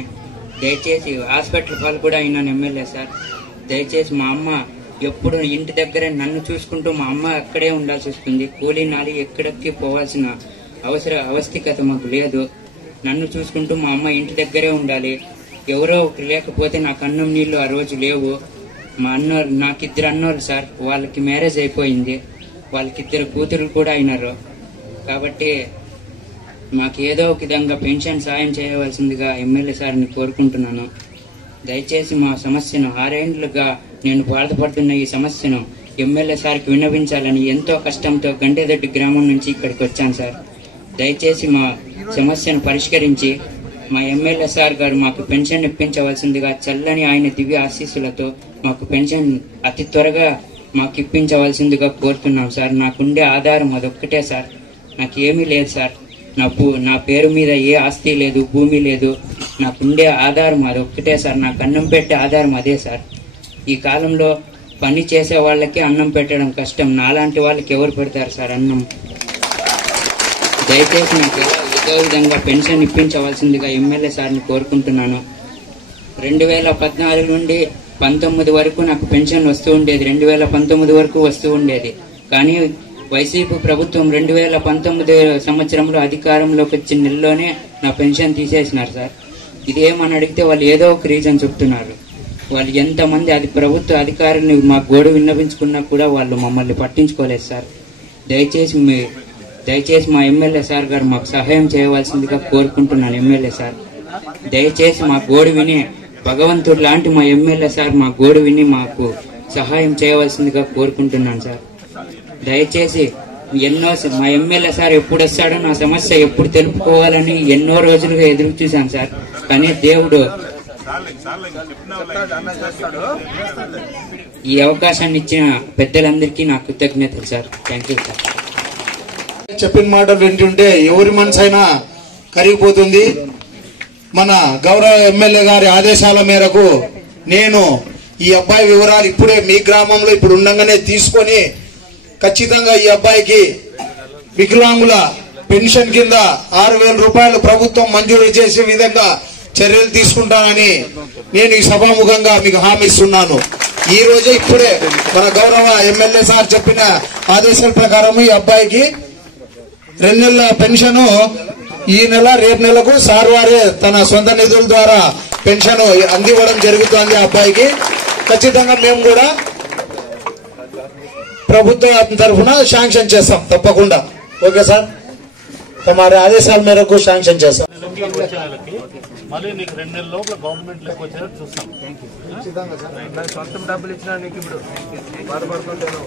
దయచేసి హాస్పిటల్ పాలు కూడా అయినాను ఎమ్మెల్యే సార్. దయచేసి మా అమ్మ ఎప్పుడు ఇంటి దగ్గరే నన్ను చూసుకుంటూ మా అమ్మ అక్కడే ఉండాల్సి వస్తుంది. కూలీ నాలి ఎక్కడికి పోవాల్సిన అవస్థికత మాకు లేదు. నన్ను చూసుకుంటూ మా అమ్మ ఇంటి దగ్గరే ఉండాలి. ఎవరో ఒకరు లేకపోతే నాకు అన్నం నీళ్లు ఆ రోజు లేవు. మా అన్నోళ్ళు, నాకు 2 అన్నోళ్ళు సార్, వాళ్ళకి మ్యారేజ్ అయిపోయింది, వాళ్ళకి 2 కూతురు కూడా అయినారు. కాబట్టి మాకు ఏదో ఒక విధంగా పెన్షన్ సాయం చేయవలసిందిగా ఎమ్మెల్యే సార్ని కోరుకుంటున్నాను. దయచేసి మా సమస్యను 6 ఏళ్లుగా నేను బాధపడుతున్న ఈ సమస్యను ఎమ్మెల్యే సార్కి విన్నవించాలని ఎంతో కష్టంతో గంటెదొడ్డి గ్రామం నుంచి ఇక్కడికి వచ్చాను సార్. దయచేసి మా సమస్యను పరిష్కరించి మా ఎమ్మెల్యే సార్ గారు మాకు పెన్షన్ ఇప్పించవలసిందిగా చల్లని ఆయన దివ్య ఆశీస్సులతో మాకు పెన్షన్ అతి త్వరగా మాకు ఇప్పించవలసిందిగా కోరుతున్నాం సార్. నాకుండే ఆధారం అదొక్కటే సార్, నాకేమీ లేదు సార్. నా పేరు మీద ఏ ఆస్తి లేదు, భూమి లేదు. నాకుండే ఆధారం అదొక్కటే సార్, నాకు అన్నం పెట్టే ఆధారం అదే సార్. ఈ కాలంలో పని చేసే వాళ్ళకి అన్నం పెట్టడం కష్టం, నాలాంటి వాళ్ళకి ఎవరు పెడతారు సార్ అన్నం? దయచేసి నాకు ఏదో విధంగా పెన్షన్ ఇప్పించవలసిందిగా ఎమ్మెల్యే సార్ని కోరుకుంటున్నాను. 2014 నుండి 19 వరకు నాకు పెన్షన్ వస్తూ ఉండేది, 2019 వరకు వస్తూ ఉండేది. కానీ వైసీపీ ప్రభుత్వం 2019 సంవత్సరంలో అధికారంలోకి వచ్చిన నెలలోనే నా పెన్షన్ తీసేసినారు సార్. ఇదేమని అడిగితే వాళ్ళు ఏదో ఒక రీజన్ చెప్తున్నారు. వాళ్ళు ఎంతమంది ప్రభుత్వ అధికారుల్ని మా గోడు విన్నపించుకున్నా కూడా వాళ్ళు మమ్మల్ని పట్టించుకోలేదు సార్. దయచేసి మా ఎమ్మెల్యే సార్ గారు మాకు సహాయం చేయవలసిందిగా కోరుకుంటున్నాను. ఎమ్మెల్యే సార్ దయచేసి మా గోడు విని, భగవంతుడు లాంటి మా ఎమ్మెల్యే సార్ మా గోడు విని మాకు సహాయం చేయవలసిందిగా కోరుకుంటున్నాను సార్. దయచేసి మా ఎమ్మెల్యే సార్ ఎప్పుడు వస్తాడో, నా సమస్య ఎప్పుడు తెలుపుకోవాలని ఎన్నో రోజులుగా ఎదురు చూశాను సార్. కానీ దేవుడు ఈ అవకాశాన్ని ఇచ్చిన పెద్దలందరికీ నా కృతజ్ఞతలు సార్. Thank you sir. చెప్పిన మాటలు వింటుంటే ఎవరి మనసు అయినా కరిగిపోతుంది. మన గౌరవ ఎమ్మెల్యే గారి ఆదేశాల మేరకు నేను ఈ అబ్బాయి వివరాలు ఇప్పుడే మీ గ్రామంలో ఇప్పుడు ఉండగానే తీసుకొని ఖచ్చితంగా ఈ అబ్బాయికి వికలాంగుల పెన్షన్ కింద 6,000 రూపాయలు ప్రభుత్వం మంజూరు చేసే విధంగా చర్యలు తీసుకుంటానని నేను ఈ సభాముఖంగా మీకు హామీ ఇస్తున్నాను. ఈ రోజే ఇప్పుడే మన గౌరవ ఎమ్మెల్యే సార్ చెప్పిన ఆదేశాల ప్రకారం ఈ అబ్బాయికి 2 నెలల పెన్షన్ ఈ నెల రేపు నెలకు సార్ వారే తన సొంత నిధుల ద్వారా పెన్షన్ అందివ్వడం జరుగుతుంది. ఆ అబ్బాయికి ఖచ్చితంగా మేము కూడా ప్రభుత్వం తరఫున శాంక్షన్ చేస్తాం తప్పకుండా. ఓకే సార్, తమ ఆదేశాల మేరకు శాంక్షన్ చేస్తాం. మళ్ళీ నీకు 2 నెలల లోపల గవర్నమెంట్ లెక్క వచ్చేటట్టు చూస్తాం. సొంతం డబ్బులు ఇచ్చినా నీకు ఇప్పుడు బాధపడుతుంటాను.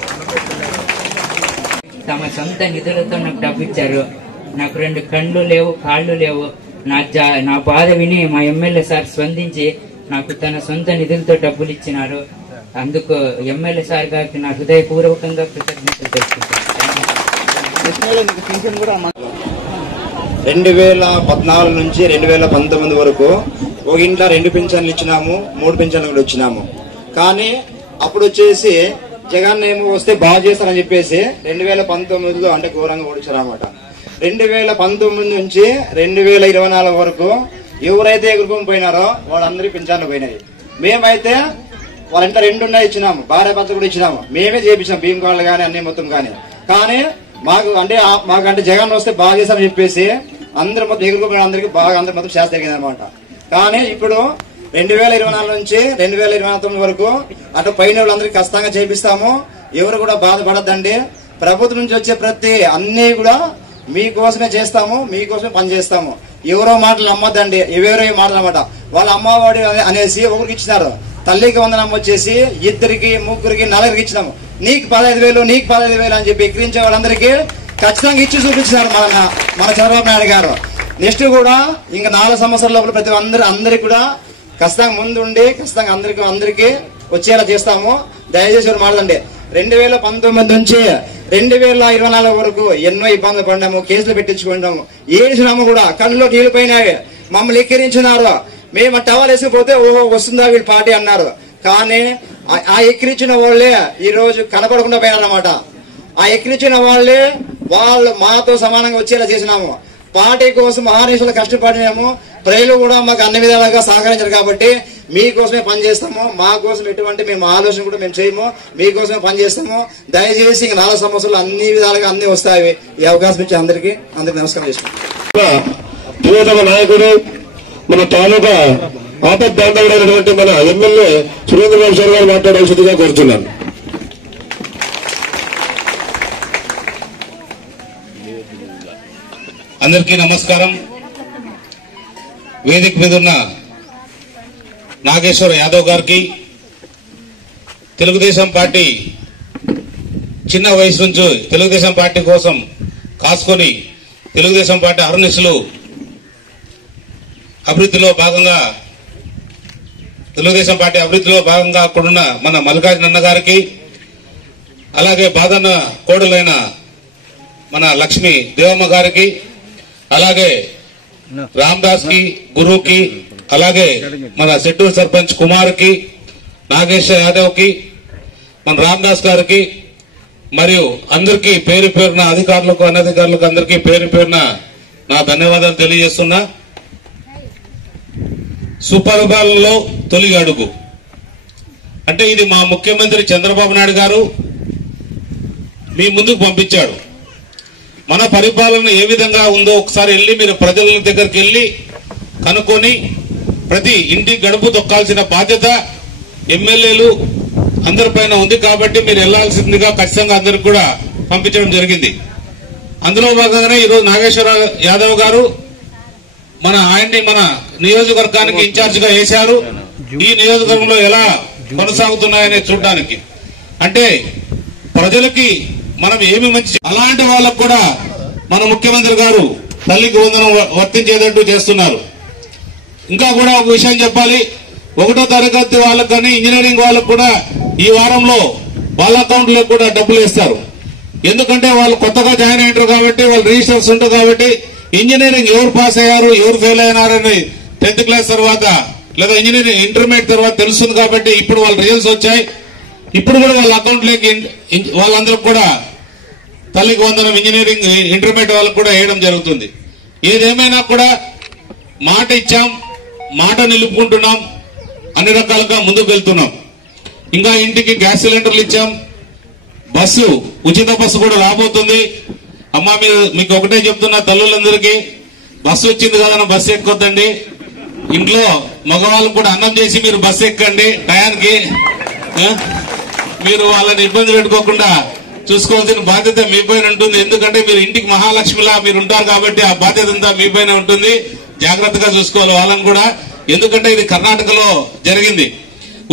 తమ సొంత నిధులతో నాకు డబ్బు ఇచ్చారు. నాకు 2 కళ్ళు లేవు, కాళ్ళు లేవు. నా బాధ విని మా ఎమ్మెల్యే సార్ స్పందించి నాకు తన సొంత నిధులతో డబ్బులు ఇచ్చినారు. అందుకు ఎమ్మెల్యే సార్ గారికి నా హృదయపూర్వకంగా కృతజ్ఞతలు తెలుసుకుంటాను. 2014 నుంచి 2019 వరకు ఒక ఇంట్లో 2 పింఛన్లు ఇచ్చినాము, 3 పింఛన్లు కూడా ఇచ్చినాము. కానీ అప్పుడు వచ్చేసి జగన్ ఏమో వస్తే బాగా చేస్తారని చెప్పేసి 2019లో అంటే ఘోరంగా ఓడించారన్నమాట. 2019 నుంచి 2024 వరకు ఎవరైతే ఎగురుకొని పోయినారో వాళ్ళందరికీ పింఛన్లు పోయినాయి. మేమైతే వాళ్ళ ఇంట్లో 2 ఉన్నాయి ఇచ్చినాము, భార్య భర్త కూడా ఇచ్చినాము. మేమే చేపించాం భీమ్ కార్డులు కానీ అన్ని మొత్తం కానీ. కానీ మాకంటే జగన్ వస్తే బాగా చేస్తారని చెప్పేసి అందరూ మొత్తం ఎగురుకుపోయిన అందరికీ బాగా అందరి మొత్తం శాస్త్ర జరిగింది అనమాట. కానీ ఇప్పుడు 2024 నుంచి 2029 వరకు అటు పైన వాళ్ళందరికీ కష్టంగా చేపిస్తాము. ఎవరు కూడా బాధపడద్దండి. ప్రభుత్వం నుంచి వచ్చే ప్రతి అన్ని కూడా మీకోసమే చేస్తాము, మీకోసమే పనిచేస్తాము. ఎవరో మాటలు నమ్మద్దండి, ఎవరో మాటలు అన్నమాట. వాళ్ళ అమ్మఒడి అనేసి ఒకరికి ఇచ్చినారు, తల్లికి వందనం వచ్చేసి 2, 3, 4 ఇచ్చినాము. నీకు 15,000 నీకు 15,000 అని చెప్పి ఎక్కిరించే వాళ్ళందరికీ ఖచ్చితంగా ఇచ్చి చూపించినారు మన చంద్రబాబు నాయుడు గారు. నెక్స్ట్ కూడా ఇంకా 4 సంవత్సరాల లోపల ప్రతి అందరికి కూడా ఖచ్చితంగా ముందుండి ఖచ్చితంగా అందరికీ వచ్చేలా చేస్తాము. దయచేసి మాట్లాడండి. 2019 నుంచి 2024 వరకు ఎన్నో ఇబ్బందులు పడినాము, కేసులు పెట్టించుకుంటాము, ఏసినాము కూడా. కళ్ళలో నీళ్లు పోయినాయి, మమ్మల్ని ఎక్కిరించినారు. మేము టవల్ వేసిపోతే ఓహో వస్తుందా వీళ్ళ పార్టీ అన్నారు. కానీ ఆ ఎక్కిరించిన వాళ్ళే ఈ రోజు కనపడకుండా పోయినారన్నమాట. ఆ ఎక్కిరించిన వాళ్ళే వాళ్ళు మాతో సమానంగా వచ్చేలా చేసినాము. పార్టీ కోసం మహానేశ్వరులు కష్టపడినాము. ప్రజలు కూడా మాకు అన్ని విధాలుగా సహకరించారు. కాబట్టి మీకోసమే పనిచేస్తాము. మా కోసం ఎటువంటి మేము ఆలోచన కూడా మేము చేయము, మీకోసమే పనిచేస్తాము. దయచేసి ఇంక 4 సంవత్సరాలు అన్ని విధాలుగా అన్ని వస్తాయి. ఈ అవకాశం ఇచ్చి అందరికీ నమస్కారం చేస్తున్నాం. నాయకుడు మన తాలూకా ఆపద్బాంధవుడైనటువంటి మన ఎమ్మెల్యే సురేంద్ర బాబు సార్ గారు మాట్లాడాల్సిందిగా కోరుతున్నాను. అందరికీ నమస్కారం. వేదిక మీద ఉన్న నాగేశ్వర యాదవ్ గారికి, తెలుగుదేశం పార్టీ చిన్న వయసు నుంచి తెలుగుదేశం పార్టీ కోసం కాసుకొని తెలుగుదేశం పార్టీ అహర్నిశలు అభివృద్ధిలో భాగంగా తెలుగుదేశం పార్టీ అభివృద్ధిలో భాగంగా అక్కడున్న మన మల్లికార్జున గారికి, అలాగే బాదన్న కోడలైన మన లక్ష్మి దేవమ్మ గారికి, అలాగే రామదాస్ కి, గురుకి, అలాగే మన సెట్టూరు సర్పంచ్ కుమార్ కి, నాగేశ్ యాదవ్ కి, మన రామదాస్ గారికి, మరియు అందరికీ పేరు పేరున అధికారులకు అనధికారులకు అందరికీ పేరు పేరున నా ధన్యవాదాలు తెలియజేస్తున్నా. సుపరిపాలనలో తొలి అడుగు అంటే ఇది మా ముఖ్యమంత్రి చంద్రబాబు నాయుడు గారు మీ ముందుకు పంపించాడు. మన పరిపాలన ఏ విధంగా ఉందో ఒకసారి వెళ్ళి మీరు ప్రజల దగ్గరికి వెళ్ళి కనుక్కొని ప్రతి ఇంటి గడుపు తొక్కాల్సిన బాధ్యత ఎమ్మెల్యేలు అందరిపైన ఉంది. కాబట్టి మీరు వెళ్లాల్సిందిగా ఖచ్చితంగా అందరికి కూడా పంపించడం జరిగింది. అందులో భాగంగానే ఈరోజు నాగేశ్వర యాదవ్ గారు ఆయన్ని మన నియోజకవర్గానికి ఇన్ఛార్జ్ గా వేశారు. ఈ నియోజకవర్గంలో ఎలా కొనసాగుతున్నాయని చూడడానికి, అంటే ప్రజలకి మనం ఏమి మంచి అలాంటి వాళ్ళకు కూడా మన ముఖ్యమంత్రి గారు తల్లికి వందనం వర్తించేటట్టు చేస్తున్నారు. ఇంకా కూడా ఒక విషయం చెప్పాలి, 1వ తరగతి వాళ్ళకు కానీ ఇంజనీరింగ్ వాళ్ళకు కూడా ఈ వారంలో వాళ్ళ అకౌంట్లో కూడా డబ్బులు వేస్తారు. ఎందుకంటే వాళ్ళు కొత్తగా జాయిన్ అయ్యారు కాబట్టి, వాళ్ళు రిజిస్టర్స్ ఉంటారు కాబట్టి ఇంజనీరింగ్ ఎవరు పాస్ అయ్యారు ఎవరు ఫెయిల్ అయినారని 10th క్లాస్ తర్వాత లేదా ఇంజనీరింగ్ ఇంటర్మీడియట్ తర్వాత తెలుస్తుంది. కాబట్టి ఇప్పుడు వాళ్ళ రిజల్ట్స్ వచ్చాయి. ఇప్పుడు కూడా వాళ్ళ అకౌంట్లోకి వాళ్ళందరూ కూడా తల్లికి వందనం ఇంజనీరింగ్ ఇంటర్మీడియట్ వాళ్ళకు కూడా వేయడం జరుగుతుంది. ఏదేమైనా కూడా మాట ఇచ్చాం, మాట నిలుపుకుంటున్నాం, అన్ని రకాలుగా ముందుకు వెళ్తున్నాం. ఇంకా ఇంటికి గ్యాస్ సిలిండర్లు ఇచ్చాం, బస్సు ఉచిత బస్సు కూడా రాబోతుంది. అమ్మా మీకు ఒకటే చెప్తున్నా, తల్లులందరికీ బస్సు వచ్చింది కదా బస్సు ఎక్కొద్దండి. ఇంట్లో మగవాళ్ళకు కూడా అన్నం చేసి మీరు బస్సు ఎక్కండి టయానికి. మీరు వాళ్ళని ఇబ్బంది పెట్టుకోకుండా చూసుకోవాల్సిన బాధ్యత మీ పైన ఉంటుంది. ఎందుకంటే మీరు ఇంటికి మహాలక్ష్మిలా మీరు ఉంటారు కాబట్టి ఆ బాధ్యత అంతా మీ పైన ఉంటుంది. జాగ్రత్తగా చూసుకోవాలి వాళ్ళని కూడా. ఎందుకంటే ఇది కర్ణాటకలో జరిగింది.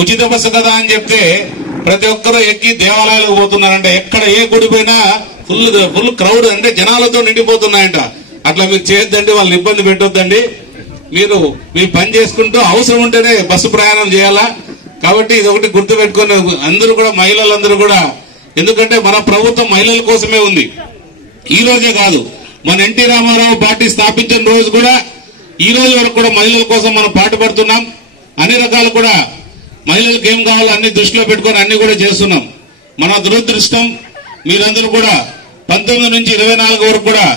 ఉచిత బస్సు కదా అని చెప్తే ప్రతి ఒక్కరూ ఎక్కి దేవాలయాలకు పోతున్నారంట. ఎక్కడ ఏ గుడి పోయినా ఫుల్ క్రౌడ్, అంటే జనాలతో నిండిపోతున్నాయంట. అట్లా మీరు చేయొద్దండి, వాళ్ళని ఇబ్బంది పెట్టొద్దండి. మీరు మీ పని చేసుకుంటూ అవసరం ఉంటేనే బస్సు ప్రయాణం చేయాలా. కాబట్టి ఇది ఒకటి గుర్తు పెట్టుకుని అందరూ కూడా, మహిళలందరూ కూడా, ఎందుకంటే మన ప్రభుత్వం మహిళల కోసమే ఉంది. ఈ రోజే కాదు, మన ఎన్టీ రామారావు పార్టీ స్థాపించిన రోజు కూడా ఈ రోజు వరకు కూడా మహిళల కోసం మనం పాటుపడుతున్నాం. అన్ని రకాలు కూడా మహిళలకు ఏం కావాలో అన్ని దృష్టిలో పెట్టుకుని అన్ని కూడా చేస్తున్నాం. మన దురదృష్టం మీరందరూ కూడా 19 నుంచి 24 వరకు కూడా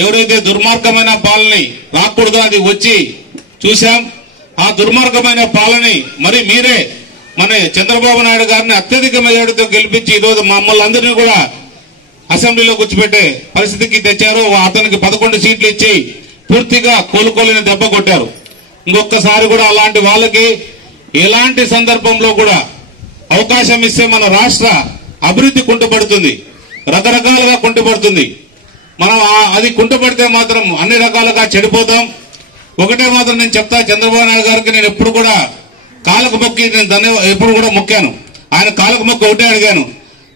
ఎవరైతే దుర్మార్గమైన పాలనని రాకూడదో అది వచ్చి చూశాం. ఆ దుర్మార్గమైన పాలనని మరి మీరే మన చంద్రబాబు నాయుడు గారిని అత్యధిక మెజారిటీతో గెలిపించి ఈరోజు మమ్మల్ని అందరినీ కూడా అసెంబ్లీలో కూర్చోబెట్టే పరిస్థితికి తెచ్చారు. అతనికి 11 సీట్లు ఇచ్చి పూర్తిగా కోలుకోలేని దెబ్బ కొట్టారు. ఇంకొకసారి కూడా అలాంటి వాళ్ళకి ఎలాంటి సందర్భంలో కూడా అవకాశం ఇస్తే మన రాష్ట్ర అభివృద్ధి కుంటుపడుతుంది, రకరకాలుగా కుంటుపడుతుంది. మనం అది కుంటుపడితే మాత్రం అన్ని రకాలుగా చెడిపోతాం. ఒకటే మాత్రం నేను చెప్తా, చంద్రబాబు నాయుడు గారికి నేను ఎప్పుడు కూడా కాళ్ళకు మొక్కి నేను ఎప్పుడు కూడా మొక్కాను. ఆయన కాళ్ళకు మొక్కి ఒకటే అడిగాను,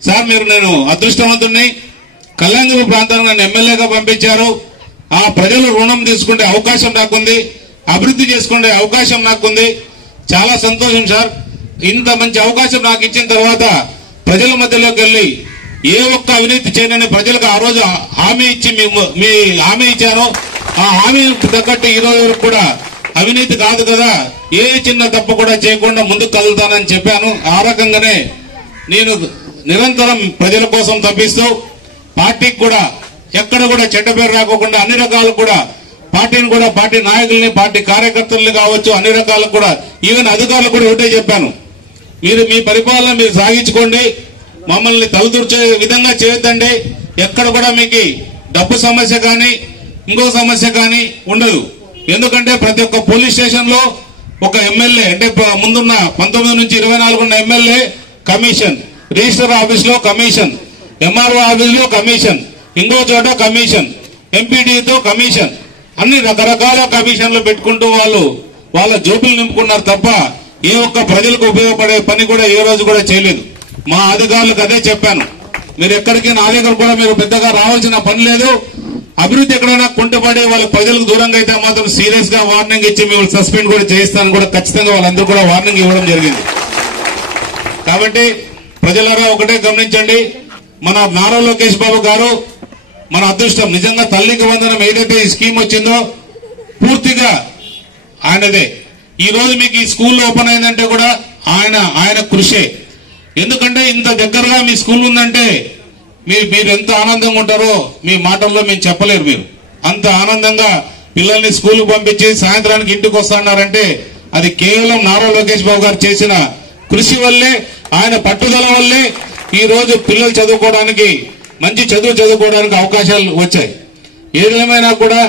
సార్ మీరు నేను అదృష్టవంతుడిని, కళ్యాణదుర్గం ప్రాంతానికి నన్ను ఎమ్మెల్యేగా పంపించారు. ఆ ప్రజలు రుణం తీసుకునే అవకాశం నాకుంది, అభివృద్ధి చేసుకునే అవకాశం నాకుంది. చాలా సంతోషం సార్. ఇంత మంచి అవకాశం నాకు ఇచ్చిన తర్వాత ప్రజల మధ్యలోకి వెళ్లి ఏ ఒక్క అవినీతి చేయనని ప్రజలకు ఆ రోజు హామీ ఇచ్చి మీ హామీ ఇచ్చాను. ఆ హామీ తగ్గట్టు ఈ రోజు వరకు కూడా అవినీతి కాదు కదా, ఏ చిన్న తప్పు కూడా చేయకుండా ముందుకు కదులుతానని చెప్పాను. ఆ రకంగానే నేను నిరంతరం ప్రజల కోసం తప్పిస్తూ పార్టీకి కూడా ఎక్కడ కూడా చెడ్డ పేరు రాకోకుండా అన్ని రకాలు కూడా పార్టీని కూడా, పార్టీ నాయకుల్ని, పార్టీ కార్యకర్తల్ని కావచ్చు, అన్ని రకాలకు కూడా, ఈవెన్ అధికారులు కూడా ఒకటే చెప్పాను, మీరు మీ పరిపాలన మీరు సాగించుకోండి, మమ్మల్ని తలదూర్చే విధంగా చేయొద్దండి. ఎక్కడ కూడా మీకు డబ్బు సమస్య కానీ ఇంకో సమస్య కానీ ఉండదు. ఎందుకంటే ప్రతి ఒక్క పోలీస్ స్టేషన్ లో ఒక ఎమ్మెల్యే, అంటే ముందున్న 19 నుంచి 24 ఉన్న ఎమ్మెల్యే కమిషన్, రిజిస్టర్ ఆఫీస్ లో కమిషన్, ఎంఆర్ఓ ఆఫీస్ లో కమిషన్, ఇంకో చోట కమిషన్, ఎంపీడీతో కమిషన్, అన్ని రకరకాల కమిషన్లు పెట్టుకుంటూ వాళ్ళ జోబులు నింపుకున్నారు తప్ప ఏ ఒక్క ప్రజలకు ఉపయోగపడే పని కూడా ఏ రోజు కూడా చేయలేదు. మా అధికారులకు అదే చెప్పాను, మీరు ఎక్కడికి నా దగ్గర కూడా మీరు పెద్దగా రావాల్సిన పని లేదు. అభివృద్ధి ఎక్కడైనా కుంటుపడి వాళ్ళ ప్రజలకు దూరంగా అయితే మాత్రం సీరియస్ గా వార్నింగ్ ఇచ్చి మిమ్మల్ని సస్పెండ్ కూడా చేస్తానని కూడా ఖచ్చితంగా వాళ్ళందరూ కూడా వార్నింగ్ ఇవ్వడం జరిగింది. కాబట్టి ప్రజలారా ఒకటే గమనించండి, మన నారా లోకేష్ బాబు గారు మన అదృష్టం. నిజంగా తల్లికి వందనం ఏదైతే ఈ స్కీమ్ వచ్చిందో పూర్తిగా ఆయనదే. ఈ రోజు మీకు ఈ స్కూల్ ఓపెన్ అయిందంటే కూడా ఆయన కృషే. ఎందుకంటే ఇంత దగ్గరగా మీ స్కూల్ ఉందంటే మీరు ఎంత ఆనందంగా ఉంటారో మీ మాటల్లో మేము చెప్పలేరు. మీరు అంత ఆనందంగా పిల్లల్ని స్కూల్ పంపించి సాయంత్రానికి ఇంటికి వస్తున్నారంటే అది కేవలం నారా లోకేష్ బాబు గారు చేసిన కృషి వల్లే, ఆయన పట్టుదల వల్లే ఈ రోజు పిల్లలు చదువుకోవడానికి, మంచి చదువుకోవడానికి అవకాశాలు వచ్చాయి. ఏదేమైనా కూడా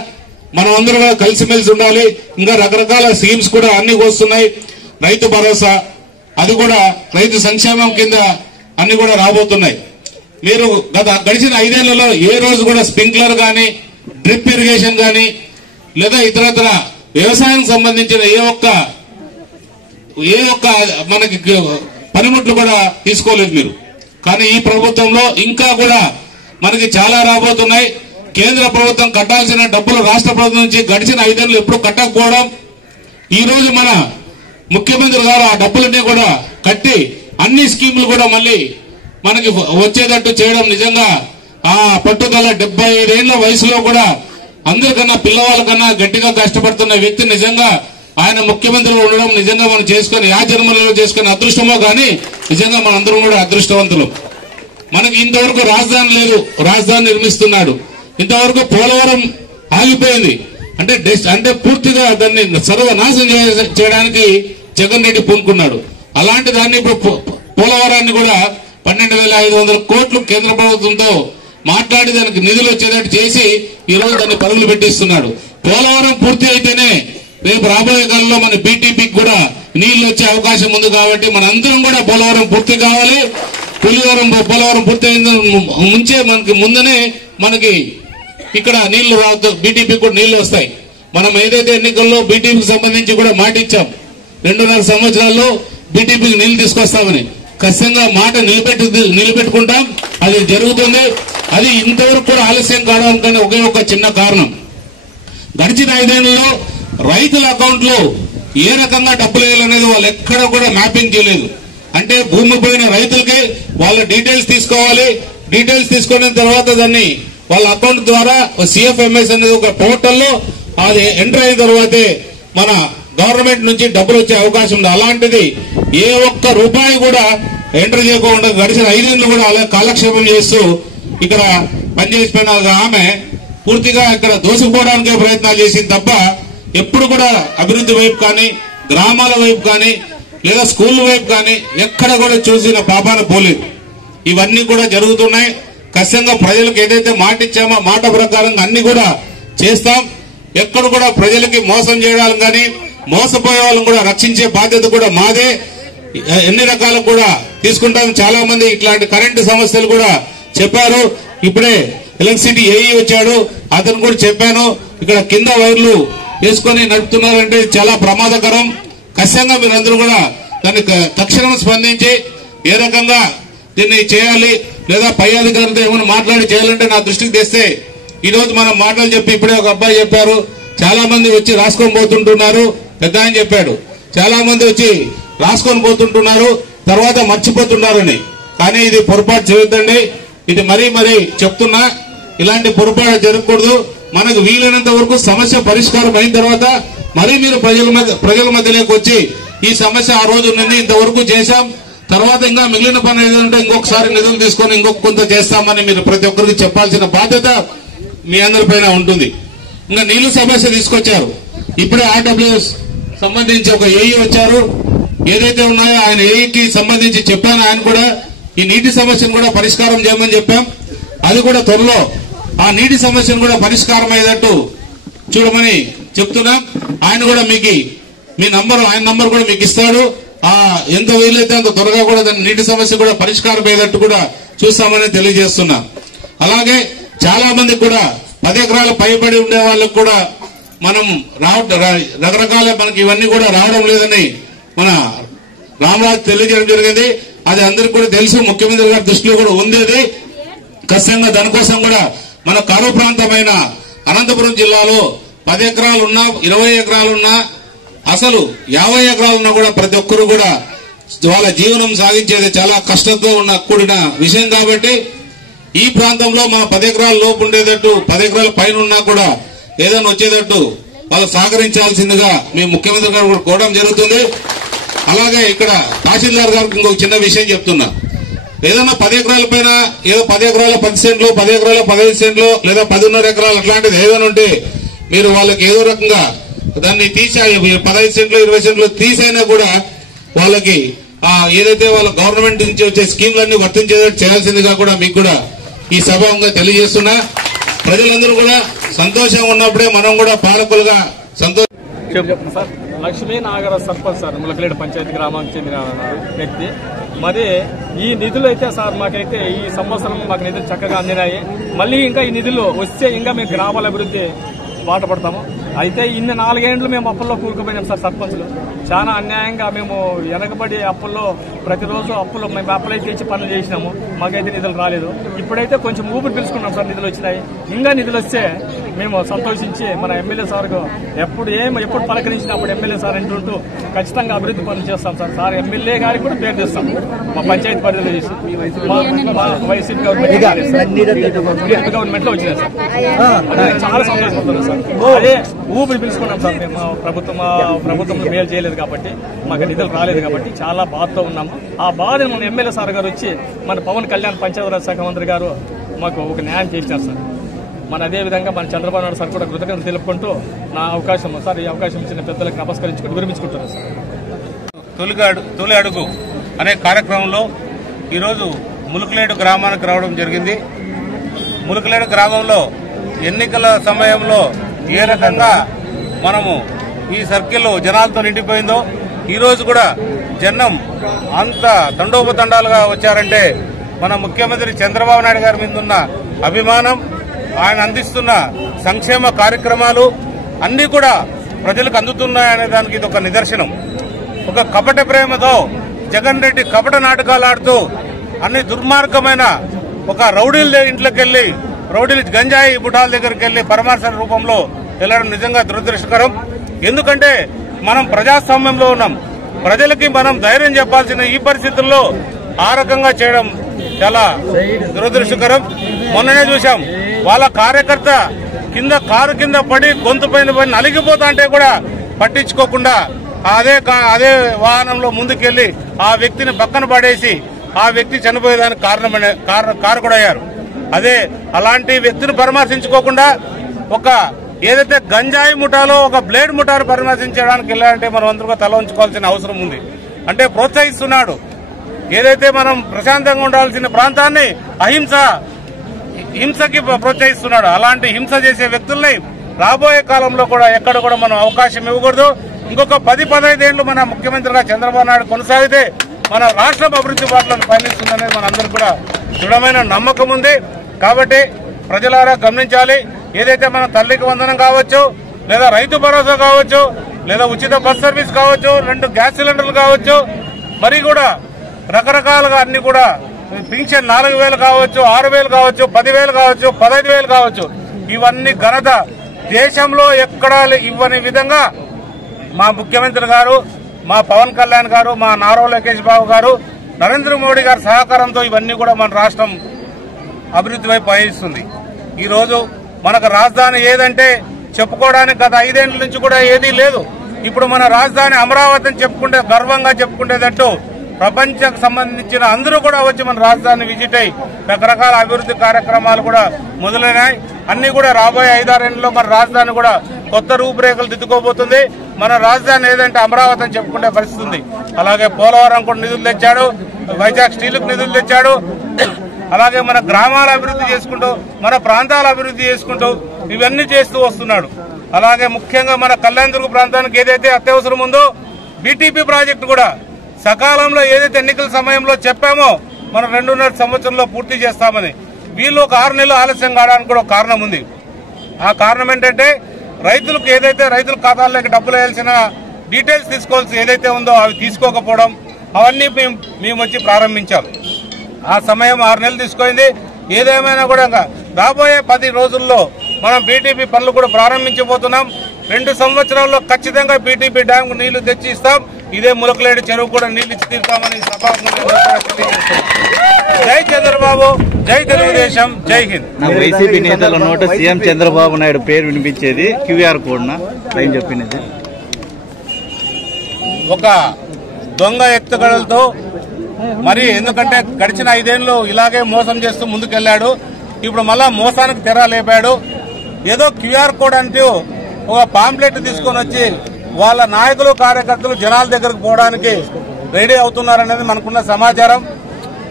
మనం అందరూ కూడా కలిసిమెలిసి ఉండాలి. ఇంకా రకరకాల స్కీమ్స్ కూడా అన్ని వస్తున్నాయి. రైతు భరోసా, అది కూడా రైతు సంక్షేమం కింద అన్ని కూడా రాబోతున్నాయి. మీరు గడిచిన 5 ఏళ్లలో ఏ రోజు కూడా స్ప్రింక్లర్ గాని, డ్రిప్ ఇరిగేషన్ గాని, లేదా ఇతరత్ర వ్యవసాయం సంబంధించిన ఏ ఒక్క మనకి పనిముట్లు కూడా తీసుకోలేదు మీరు. కానీ ఈ ప్రభుత్వంలో ఇంకా కూడా మనకి చాలా రాబోతున్నాయి. కేంద్ర ప్రభుత్వం కట్టాల్సిన డబ్బులు రాష్ట్ర ప్రభుత్వం నుంచి గడిచిన 5 ఏళ్లు ఎప్పుడు కట్టకపోవడం, ఈ రోజు మన ముఖ్యమంత్రి గారు ఆ డబ్బులన్నీ కూడా కట్టి అన్ని స్కీములు కూడా మళ్ళీ మనకి వచ్చేటట్టు చేయడం నిజంగా ఆ పట్టుదల. 75 ఏళ్ల వయసులో కూడా అందరికన్నా పిల్లవాళ్ళకన్నా గట్టిగా కష్టపడుతున్న వ్యక్తి నిజంగా ఆయన ముఖ్యమంత్రిగా ఉండడం నిజంగా మనం చేసుకుని జన్మలలో చేసుకునే అదృష్టమో కానీ నిజంగా మనందరం కూడా అదృష్టవంతులు. మనకి ఇంతవరకు రాజధాని లేదు, రాజధాని నిర్మిస్తున్నాడు. ఇంతవరకు పోలవరం ఆగిపోయింది అంటే పూర్తిగా దాన్ని సర్వనాశనం చేయడానికి జగన్ రెడ్డి పూనుకున్నాడు. అలాంటి దాన్ని ఇప్పుడు పోలవరాన్ని కూడా 12,500 కోట్లు కేంద్ర ప్రభుత్వంతో మాట్లాడి దానికి నిధులు వచ్చేటట్టు చేసి ఈ రోజు దాన్ని పరుగులు పెట్టిస్తున్నాడు. పోలవరం పూర్తి అయితేనే రేపు రాబోయే కాలంలో మన బీటీపీకి కూడా నీళ్లు వచ్చే అవకాశం ఉంది. కాబట్టి మనందరం కూడా పోలవరం పూర్తి కావాలి. పోలవరం పూర్తి ముంచే ముందనే మనకి ఇక్కడ నీళ్లు రావద్దు, బీటీపీకి కూడా నీళ్లు వస్తాయి. మనం ఏదైతే ఎన్నికల్లో బీటీపీకి సంబంధించి కూడా మాట ఇచ్చాం, 2.5 సంవత్సరాల్లో బీటీపీకి నీళ్లు తీసుకొస్తామని. ఖచ్చితంగా మాట నిలబెట్టుకుంటాం. అది జరుగుతుంది. అది ఇంతవరకు కూడా ఆలస్యం కావడానికి ఒకే ఒక చిన్న కారణం, గడిచిన 5 ఏళ్లలో రైతుల అకౌంట్ లో ఏ రకంగా డబ్బులు వేయాలనేది వాళ్ళు ఎక్కడ కూడా మ్యాపింగ్ చేయలేదు. అంటే భూమి పోయిన రైతులకి వాళ్ళ డీటెయిల్స్ తీసుకోవాలి. డీటెయిల్స్ తీసుకున్న తర్వాత దాన్ని వాళ్ళ అకౌంట్ ద్వారా సిఎఫ్ఎంఎస్ అనేది ఒక పోర్టల్లో అది ఎంటర్ అయిన తర్వాతే మన గవర్నమెంట్ నుంచి డబ్బులు వచ్చే అవకాశం ఉంది. అలాంటిది ఏ ఒక్క రూపాయి కూడా ఎంటర్ చేయకుండా గడిచిన 5 ఏళ్లు కూడా అలా కాలక్షేపం చేస్తూ ఇక్కడ పనిచేసిపోయిన ఆమె పూర్తిగా ఇక్కడ దోసుకుపోవడానికే ప్రయత్నాలు చేసింది తప్ప ఎప్పుడు కూడా అభివృద్ధి వైపు కానీ, గ్రామాల వైపు కానీ, లేదా స్కూల్ వైపు కానీ ఎక్కడ కూడా చూసిన పాపాన పోలేదు. ఇవన్నీ కూడా జరుగుతున్నాయి. ఖచ్చితంగా ప్రజలకు ఏదైతే మాట ఇచ్చామో మాట ప్రకారంగా అన్ని కూడా చేస్తాం. ఎక్కడ కూడా ప్రజలకి మోసం చేయడానికి కానీ, మోసపోయే వాళ్ళని కూడా రక్షించే బాధ్యత కూడా మాదే. ఎన్ని రకాలు కూడా తీసుకుంటాం. చాలా మంది ఇట్లాంటి కరెంటు సమస్యలు కూడా చెప్పారు. ఇప్పుడే ఎలక్ట్రిసిటీ ఏఈ వచ్చాడు, అతను కూడా చెప్పాను. ఇక్కడ కింద వైర్లు వేసుకొని నడుపుతున్నారంటే చాలా ప్రమాదకరం. ఖచ్చితంగా మీరందరూ కూడా దాన్ని తక్షణం స్పందించి ఏ రకంగా దీన్ని చేయాలి, లేదా పై అధికారులతో ఏమైనా మాట్లాడి చేయాలంటే నా దృష్టికి తెస్తే ఈ రోజు మనం మాటలు చెప్పి ఇప్పుడే ఒక అబ్బాయి చెప్పారు, చాలా మంది వచ్చి రాసుకొని పోతుంటున్నారు. పెద్ద ఆయన చెప్పాడు, చాలా మంది వచ్చి రాసుకొని పోతుంటున్నారు, తర్వాత మర్చిపోతున్నారని. కానీ ఇది పొరపాటు చేయొద్దండి. ఇది మరీ చెప్తున్నా, ఇలాంటి పొరపాటు జరగకూడదు. మనకు వీలైనంత వరకు సమస్య పరిష్కారం అయిన తర్వాత మరీ మీరు ప్రజల మధ్యలోకి వచ్చి ఈ సమస్య ఆ రోజు నుండి ఇంతవరకు చేశాం, తర్వాత ఇంకా మిగిలిన పని ఏదంటే ఇంకొకసారి నిధులు తీసుకొని ఇంకొక కొంత చేస్తామని మీరు ప్రతి ఒక్కరికి చెప్పాల్సిన బాధ్యత మీ అందరిపైన ఉంటుంది. ఇంకా నీళ్లు సమస్య తీసుకొచ్చారు. ఇప్పుడే ఆర్డబ్ల్యూఎస్ సంబంధించి ఒక ఏఈ వచ్చారు. ఏదైతే ఉన్నాయో ఆయన ఏఈకి సంబంధించి చెప్పాను. ఆయన కూడా ఈ నీటి సమస్యను కూడా పరిష్కారం చేయమని చెప్పాం. అది కూడా త్వరలో ఆ నీటి సమస్యను కూడా పరిష్కారం అయ్యేటట్టు చూడమని చెప్తున్నాం. ఆయన కూడా మీకు ఆయన నంబర్ కూడా మీకు ఇస్తాడు. ఎంత వీలైతే అంత త్వరగా కూడా దాని నీటి సమస్య కూడా పరిష్కారం అయ్యేటట్టు కూడా చూస్తామని తెలియజేస్తున్నా. అలాగే చాలా మంది కూడా 10 ఎకరాల పైబడి ఉండే వాళ్ళకు కూడా మనం రకరకాల మనకి ఇవన్నీ కూడా రావడం లేదని మన రామరాజు తెలియజేయడం జరిగింది. అది అందరికి కూడా తెలుసు, ముఖ్యమంత్రి గారి దృష్టిలో కూడా ఉంది. అది ఖచ్చితంగా దానికోసం కూడా మన కరువు ప్రాంతమైన అనంతపురం జిల్లాలో 10 ఎకరాలున్నా 20 ఎకరాలున్నా అసలు 50 ఎకరాలున్నా కూడా ప్రతి ఒక్కరు కూడా వాళ్ళ జీవనం సాగించేది చాలా కష్టంతో కూడిన విషయం. కాబట్టి ఈ ప్రాంతంలో మన 10 ఎకరాల లోపు ఉండేటట్టు 10 ఎకరాల పైన ఉన్నా కూడా ఏదైనా వచ్చేటట్టు వాళ్ళు సహకరించాల్సిందిగా మేము ముఖ్యమంత్రి గారు కూడా కోరడం జరుగుతుంది. అలాగే ఇక్కడ తహసీల్దార్ గారికి ఇంకొక చిన్న విషయం చెప్తున్నా. ఏదైనా 10 ఎకరాల పైన ఏదో 10 ఎకరాల 10 సెంట్లు 10 ఎకరాల 15 సెంట్లు లేదా 10.5 ఎకరాలు అట్లాంటిది ఏదైనా ఉంటే మీరు వాళ్ళకి ఏదో రకంగా దాన్ని తీసి 15 సెంట్లు 20 సెంట్లు తీసైనా కూడా వాళ్ళకి ఏదైతే వాళ్ళ గవర్నమెంట్ నుంచి వచ్చే స్కీమ్లన్నీ వర్తించేటట్టు చేయాల్సిందిగా కూడా మీకు కూడా ఈ సభంగా తెలియజేస్తున్నా. ప్రజలందరూ కూడా సంతోషంగా ఉన్నప్పుడే మనం కూడా పాలకులుగా చెప్తాం సార్. లక్ష్మీ నాగరాజ్ సర్పంచ్ సార్, ములకలేడు పంచాయతీ గ్రామానికి చెందిన వ్యక్తి. మరి ఈ నిధులు అయితే సార్ మాకైతే ఈ సంవత్సరం మాకు నిధులు చక్కగా అందినాయి. మళ్ళీ ఇంకా ఈ నిధులు వస్తే ఇంకా మేము గ్రామాల అభివృద్ధి బాట పడతాము. అయితే ఇన్ని 4 ఏళ్లు మేము అప్పుల్లో కూరుకుపోయినాం సార్. సర్పంచ్లు చాలా అన్యాయంగా మేము వెనకబడి అప్పుల్లో ప్రతిరోజు మేము అప్పులైతే తెచ్చి పనులు చేసినాము. మాకైతే నిధులు రాలేదు. ఇప్పుడైతే కొంచెం ఊపిరి పిలుచుకున్నాం సార్. నిధులు వచ్చినాయి. ఇంకా నిధులు వస్తే మేము సంతోషించి మన ఎమ్మెల్యే సార్కు ఎప్పుడు పలకరించినా అప్పుడు ఎమ్మెల్యే సార్ అంటుంటూ ఖచ్చితంగా అభివృద్ధి పనులు చేస్తాం సార్. సార్ ఎమ్మెల్యే గారికి కూడా పేరు తెస్తాం మా పంచాయతీ పరిధిలో చేసి వైసీపీ గవర్నమెంట్ లో వచ్చినాయి సార్. చాలా సంతోషపడుతున్నాం సార్. అదే ఊపిరి పిలుచుకున్నాం సార్. మేము ప్రభుత్వంలో మేలు చేయలేదు కాబట్టి మాకు నిధులు రాలేదు కాబట్టి చాలా బాధతో ఉన్నాము. ఆ బాధను మన ఎమ్మెల్యే సార్ గారు వచ్చి మన పవన్ కళ్యాణ్ పంచాయతీరాజ్ శాఖ మంత్రి గారు మాకు ఒక న్యాయం చేసినారు సార్. అదే విధంగా మన చంద్రబాబు నాయుడు సార్ కూడా కృతజ్ఞతలు తెలుపుకుంటూ నా అవకాశం సార్, ఈ అవకాశం ఇచ్చిన పెద్దలకు నమస్కరించుకుంటూ విరమించుకుంటున్నాను సార్. తొలి అడుగు అనే కార్యక్రమంలో ఈరోజు ములుకలేడు గ్రామానికి రావడం జరిగింది. ములుకలేడు గ్రామంలో ఎన్నికల సమయంలో ఏ రకంగా మనము ఈ సర్కిల్ జనాలతో నిండిపోయిందో ఈ రోజు కూడా జనం అంత తండోపతండాలుగా వచ్చారంటే మన ముఖ్యమంత్రి చంద్రబాబు నాయుడు గారి మీద ఉన్న అభిమానం, ఆయన అందిస్తున్న సంక్షేమ కార్యక్రమాలు అన్ని కూడా ప్రజలకు అందుతున్నాయనే దానికి ఇది ఒక నిదర్శనం. ఒక కపట ప్రేమతో జగన్ రెడ్డి కపట నాటకాలు ఆడుతూ అన్ని దుర్మార్గమైన ఒక రౌడీల ఇంట్లోకి వెళ్లి రౌడీలు గంజాయి బుటాల దగ్గరికి వెళ్లి పరామర్శ రూపంలో వెళ్లడం నిజంగా దురదృష్టకరం. ఎందుకంటే మనం ప్రజాస్వామ్యంలో ఉన్నాం. ప్రజలకి మనం ధైర్యం చెప్పాల్సిన ఈ పరిస్థితుల్లో ఆ రకంగా చేయడం చాలా దురదృష్టకరం. మొన్ననే చూశాం, వాళ్ళ కార్యకర్త కారు కింద పడి గొంతు పైన పడి నలిగిపోతా అంటే కూడా పట్టించుకోకుండా అదే వాహనంలో ముందుకెళ్లి ఆ వ్యక్తిని పక్కన పడేసి ఆ వ్యక్తి చనిపోయేదానికి కారకుడయ్యారు. అలాంటి వ్యక్తిని పరామర్శించుకోకుండా ఒక ఏదైతే గంజాయి ముఠాలో ఒక బ్లేడ్ ముఠాను పరామర్శించడానికి వెళ్ళాలంటే మనం అందరూ తల ఉంచుకోవాల్సిన అవసరం ఉంది. అంటే ప్రోత్సహిస్తున్నాడు. ఏదైతే మనం ప్రశాంతంగా ఉండాల్సిన ప్రాంతాన్ని హింసకి ప్రోత్సహిస్తున్నాడు. అలాంటి హింస చేసే వ్యక్తుల్ని రాబోయే కాలంలో కూడా ఎక్కడ కూడా మనం అవకాశం ఇవ్వకూడదు. ఇంకొక 10-15 ఏళ్లు మన ముఖ్యమంత్రిగా చంద్రబాబు నాయుడు కొనసాగితే మన రాష్ట్రం అభివృద్ధి బాటలను పయనిస్తుందనేది మనందరికీ కూడా దృఢమైన నమ్మకం ఉంది. కాబట్టి ప్రజలారా గమనించాలి. ఏదైతే మన తల్లికి వందనం కావచ్చు, లేదా రైతు భరోసా కావచ్చు, లేదా ఉచిత బస్ సర్వీస్ కావచ్చు, 2 గ్యాస్ సిలిండర్లు కావచ్చు, మరి కూడా రకరకాలుగా అన్ని కూడా పింఛన్ 4,000 కావచ్చు, 6,000 కావచ్చు, 10,000 కావచ్చు, 15,000 కావచ్చు, ఇవన్నీ ఘనత దేశంలో ఎక్కడా ఇవ్వని విధంగా మా ముఖ్యమంత్రి గారు, మా పవన్ కళ్యాణ్ గారు, మా నారా లోకేష్ బాబు గారు, నరేంద్ర మోడీ గారి సహకారంతో ఇవన్నీ కూడా మన రాష్ట్రం అభివృద్ధి వైపు పయనిస్తుంది. ఈ రోజు మనకు రాజధాని ఏదంటే చెప్పుకోవడానికి గత 5 ఏళ్ల నుంచి కూడా ఏదీ లేదు. ఇప్పుడు మన రాజధాని అమరావతిని చెప్పుకుంటే గర్వంగా చెప్పుకునేటట్టు ప్రపంచకు సంబంధించిన అందరూ కూడా వచ్చి మన రాజధాని విజిట్ అయ్యి రకరకాల అభివృద్ధి కార్యక్రమాలు కూడా మొదలైనాయి. అన్ని కూడా రాబోయే 5-6 ఏళ్లలో మన రాజధాని కూడా కొత్త రూపురేఖలు దిద్దుకోబోతుంది. మన రాజధాని ఏదంటే అమరావతి అని చెప్పుకునే పరిస్థితి ఉంది. అలాగే పోలవరం కూడా నిధులు తెచ్చాడు, వైజాగ్ స్టీల్కు నిధులు తెచ్చాడు. అలాగే మన గ్రామాల అభివృద్ధి చేసుకుంటూ, మన ప్రాంతాల అభివృద్ధి చేసుకుంటూ ఇవన్నీ చేస్తూ వస్తున్నాడు. అలాగే ముఖ్యంగా మన కళ్యాణదుర్గ ప్రాంతానికి ఏదైతే అత్యవసరం ఉందో బీటీపీ ప్రాజెక్టు కూడా సకాలంలో ఏదైతే ఎన్నికల సమయంలో చెప్పామో మనం 2.5 సంవత్సరంలో పూర్తి చేస్తామని, వీళ్ళు ఒక 6 నెలలు ఆలస్యం కావడానికి కూడా ఒక కారణం ఉంది. ఆ కారణం ఏంటంటే రైతులకు ఏదైతే రైతుల ఖాతాల్లోకి డబ్బులు వేయాల్సిన డీటెయిల్స్ తీసుకోవాల్సి ఏదైతే ఉందో అవి తీసుకోకపోవడం, అవన్నీ మేము వచ్చి ప్రారంభించాం. ఆ సమయం 6 నెలలు తీసుకుంది. ఏదేమైనా కూడా రాబోయే 10 రోజుల్లో మనం బీటీపీ పనులు కూడా ప్రారంభించబోతున్నాం. 2 సంవత్సరాల్లో ఖచ్చితంగా బీటీపీ డ్యామ్ నీళ్లు తెచ్చి ఇస్తాం. ఇదే ములకలేడు చెరువు కూడా నీళ్లు ఇచ్చి తీరుతామని సభాముఖంగా తెలియజేస్తున్నాం. జై చంద్రబాబు, జై తెలుగుదేశం, జై హింద్. వైసీపీ నేతల నోట సీఎం చంద్రబాబు నాయుడు పేరు వినిపించేది క్యూఆర్ కోడ్ ఏం చెప్పినది? ఒక దొంగ ఎత్తుగడలతో మరి ఎందుకంటే గడిచిన 5 ఏళ్లు ఇలాగే మోసం చేస్తూ ముందుకెళ్లాడు. ఇప్పుడు మళ్ళా మోసానికి తెర లేపాడు. ఏదో క్యూఆర్ కోడ్ అంటూ ఒక పాంప్లెట్ తీసుకొని వచ్చి వాళ్ళ నాయకులు కార్యకర్తలు జనాల దగ్గరకు పోవడానికి రెడీ అవుతున్నారనేది మనకున్న సమాచారం.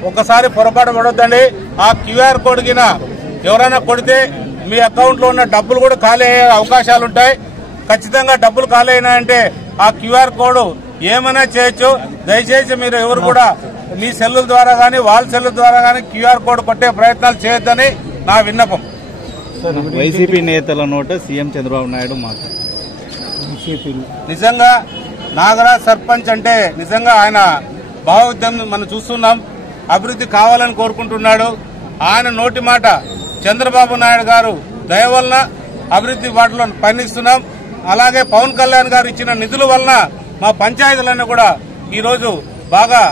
ఒకసారి పొరపాటు పడొద్దండి. ఆ క్యూఆర్ కోడ్ కింద ఎవరైనా కొడితే మీ అకౌంట్ లో ఉన్న డబ్బులు కూడా ఖాళీ అయ్యే అవకాశాలుంటాయి. ఖచ్చితంగా డబ్బులు ఖాళీ అయినాయంటే ఆ క్యూఆర్ కోడ్ ఏమైనా చేయొచ్చు. దయచేసి మీరు ఎవరు కూడా మీ సెల్లుల ద్వారా గానీ వాళ్ళ సెల్లుల ద్వారా గానీ క్యూఆర్ కోడ్ కొట్టే ప్రయత్నాలు చేయొద్దని నా విన్నపం. వైసీపీ నేతల నోట సీఎం చంద్రబాబు నాయుడు మాట. నిజంగా నాగరాజ్ సర్పంచ్ అంటే నిజంగా ఆయన భావోద్యమం మనం చూస్తున్నాం. అభివృద్ధి కావాలని కోరుకుంటున్నాడు. ఆయన నోటి మాట చంద్రబాబు నాయుడు గారు దయ వలన అభివృద్ధి వాటిలో పయనిస్తున్నాం. అలాగే పవన్ కళ్యాణ్ గారు ఇచ్చిన నిధుల వలన మా పంచాయతీలన్నీ కూడా ఈ రోజు బాగా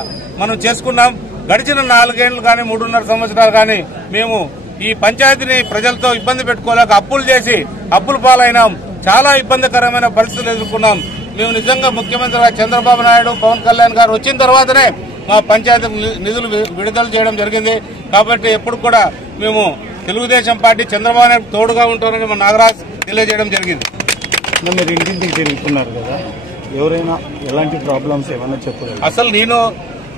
మనం చేసుకున్నాం. గడిచిన 4 ఏళ్లు కానీ 3.5 సంవత్సరాలు కానీ మేము ఈ పంచాయతీని ప్రజలతో ఇబ్బంది పెట్టుకోలేక అప్పులు చేసి అప్పుల పాలైనాం. చాలా ఇబ్బందికరమైన పరిస్థితులు ఎదుర్కొన్నాం. మేము నిజంగా ముఖ్యమంత్రిగా చంద్రబాబు నాయుడు, పవన్ కళ్యాణ్ గారు వచ్చిన తర్వాతనే మా పంచాయతీ నిధులు విడుదల చేయడం జరిగింది. కాబట్టి ఎప్పుడు కూడా మేము తెలుగుదేశం పార్టీ చంద్రబాబు నాయుడు తోడుగా ఉంటారని మా నాగరాజ్ తెలియజేయడం జరిగింది. మీరు ఇంటింటికి తిరుగుతున్నారు కదా, ఎవరైనా ఎలాంటి ప్రాబ్లమ్స్ ఏమైనా చెప్పలేదు? అసలు నేను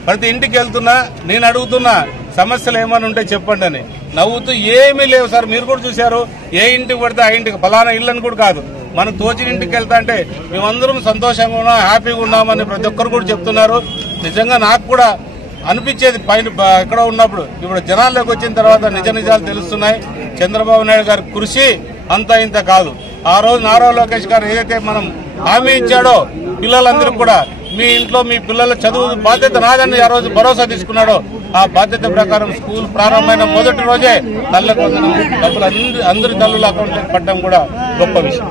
ప్రతి ఇంటికి వెళ్తున్నా, నేను అడుగుతున్నా సమస్యలు ఏమైనా ఉంటే చెప్పండి అని. నవ్వుతూ ఏమీ లేవు సార్, మీరు కూడా చూశారు. ఏ ఇంటికి పడితే ఆ ఇంటికి ఫలానా ఇల్లు అని కూడా కాదు, మనం తోచిన ఇంటికి వెళ్తా అంటే మేమందరం సంతోషంగా ఉన్నాం, హ్యాపీగా ఉన్నామని ప్రతి ఒక్కరు కూడా చెప్తున్నారు. నిజంగా నాకు కూడా అనిపించేది పైన ఎక్కడ ఉన్నప్పుడు. ఇప్పుడు జనాల్లోకి వచ్చిన తర్వాత నిజ నిజాలు తెలుస్తున్నాయి. చంద్రబాబు నాయుడు గారి కృషి అంతా ఇంత కాదు. ఆ రోజు నారా లోకేష్ గారు ఏదైతే మనం హామీ ఇచ్చాడో పిల్లలందరికీ కూడా మీ ఇంట్లో మీ పిల్లల చదువు బాధ్యత నాదని ఆ రోజు భరోసా తీసుకున్నాడో ఆ బాధ్యత ప్రకారం స్కూల్ ప్రారంభమైన మొదటి రోజే తల్లకు డబ్బులు అందరి తల్లుల అకౌంట్ పడడం కూడా గొప్ప విషయం.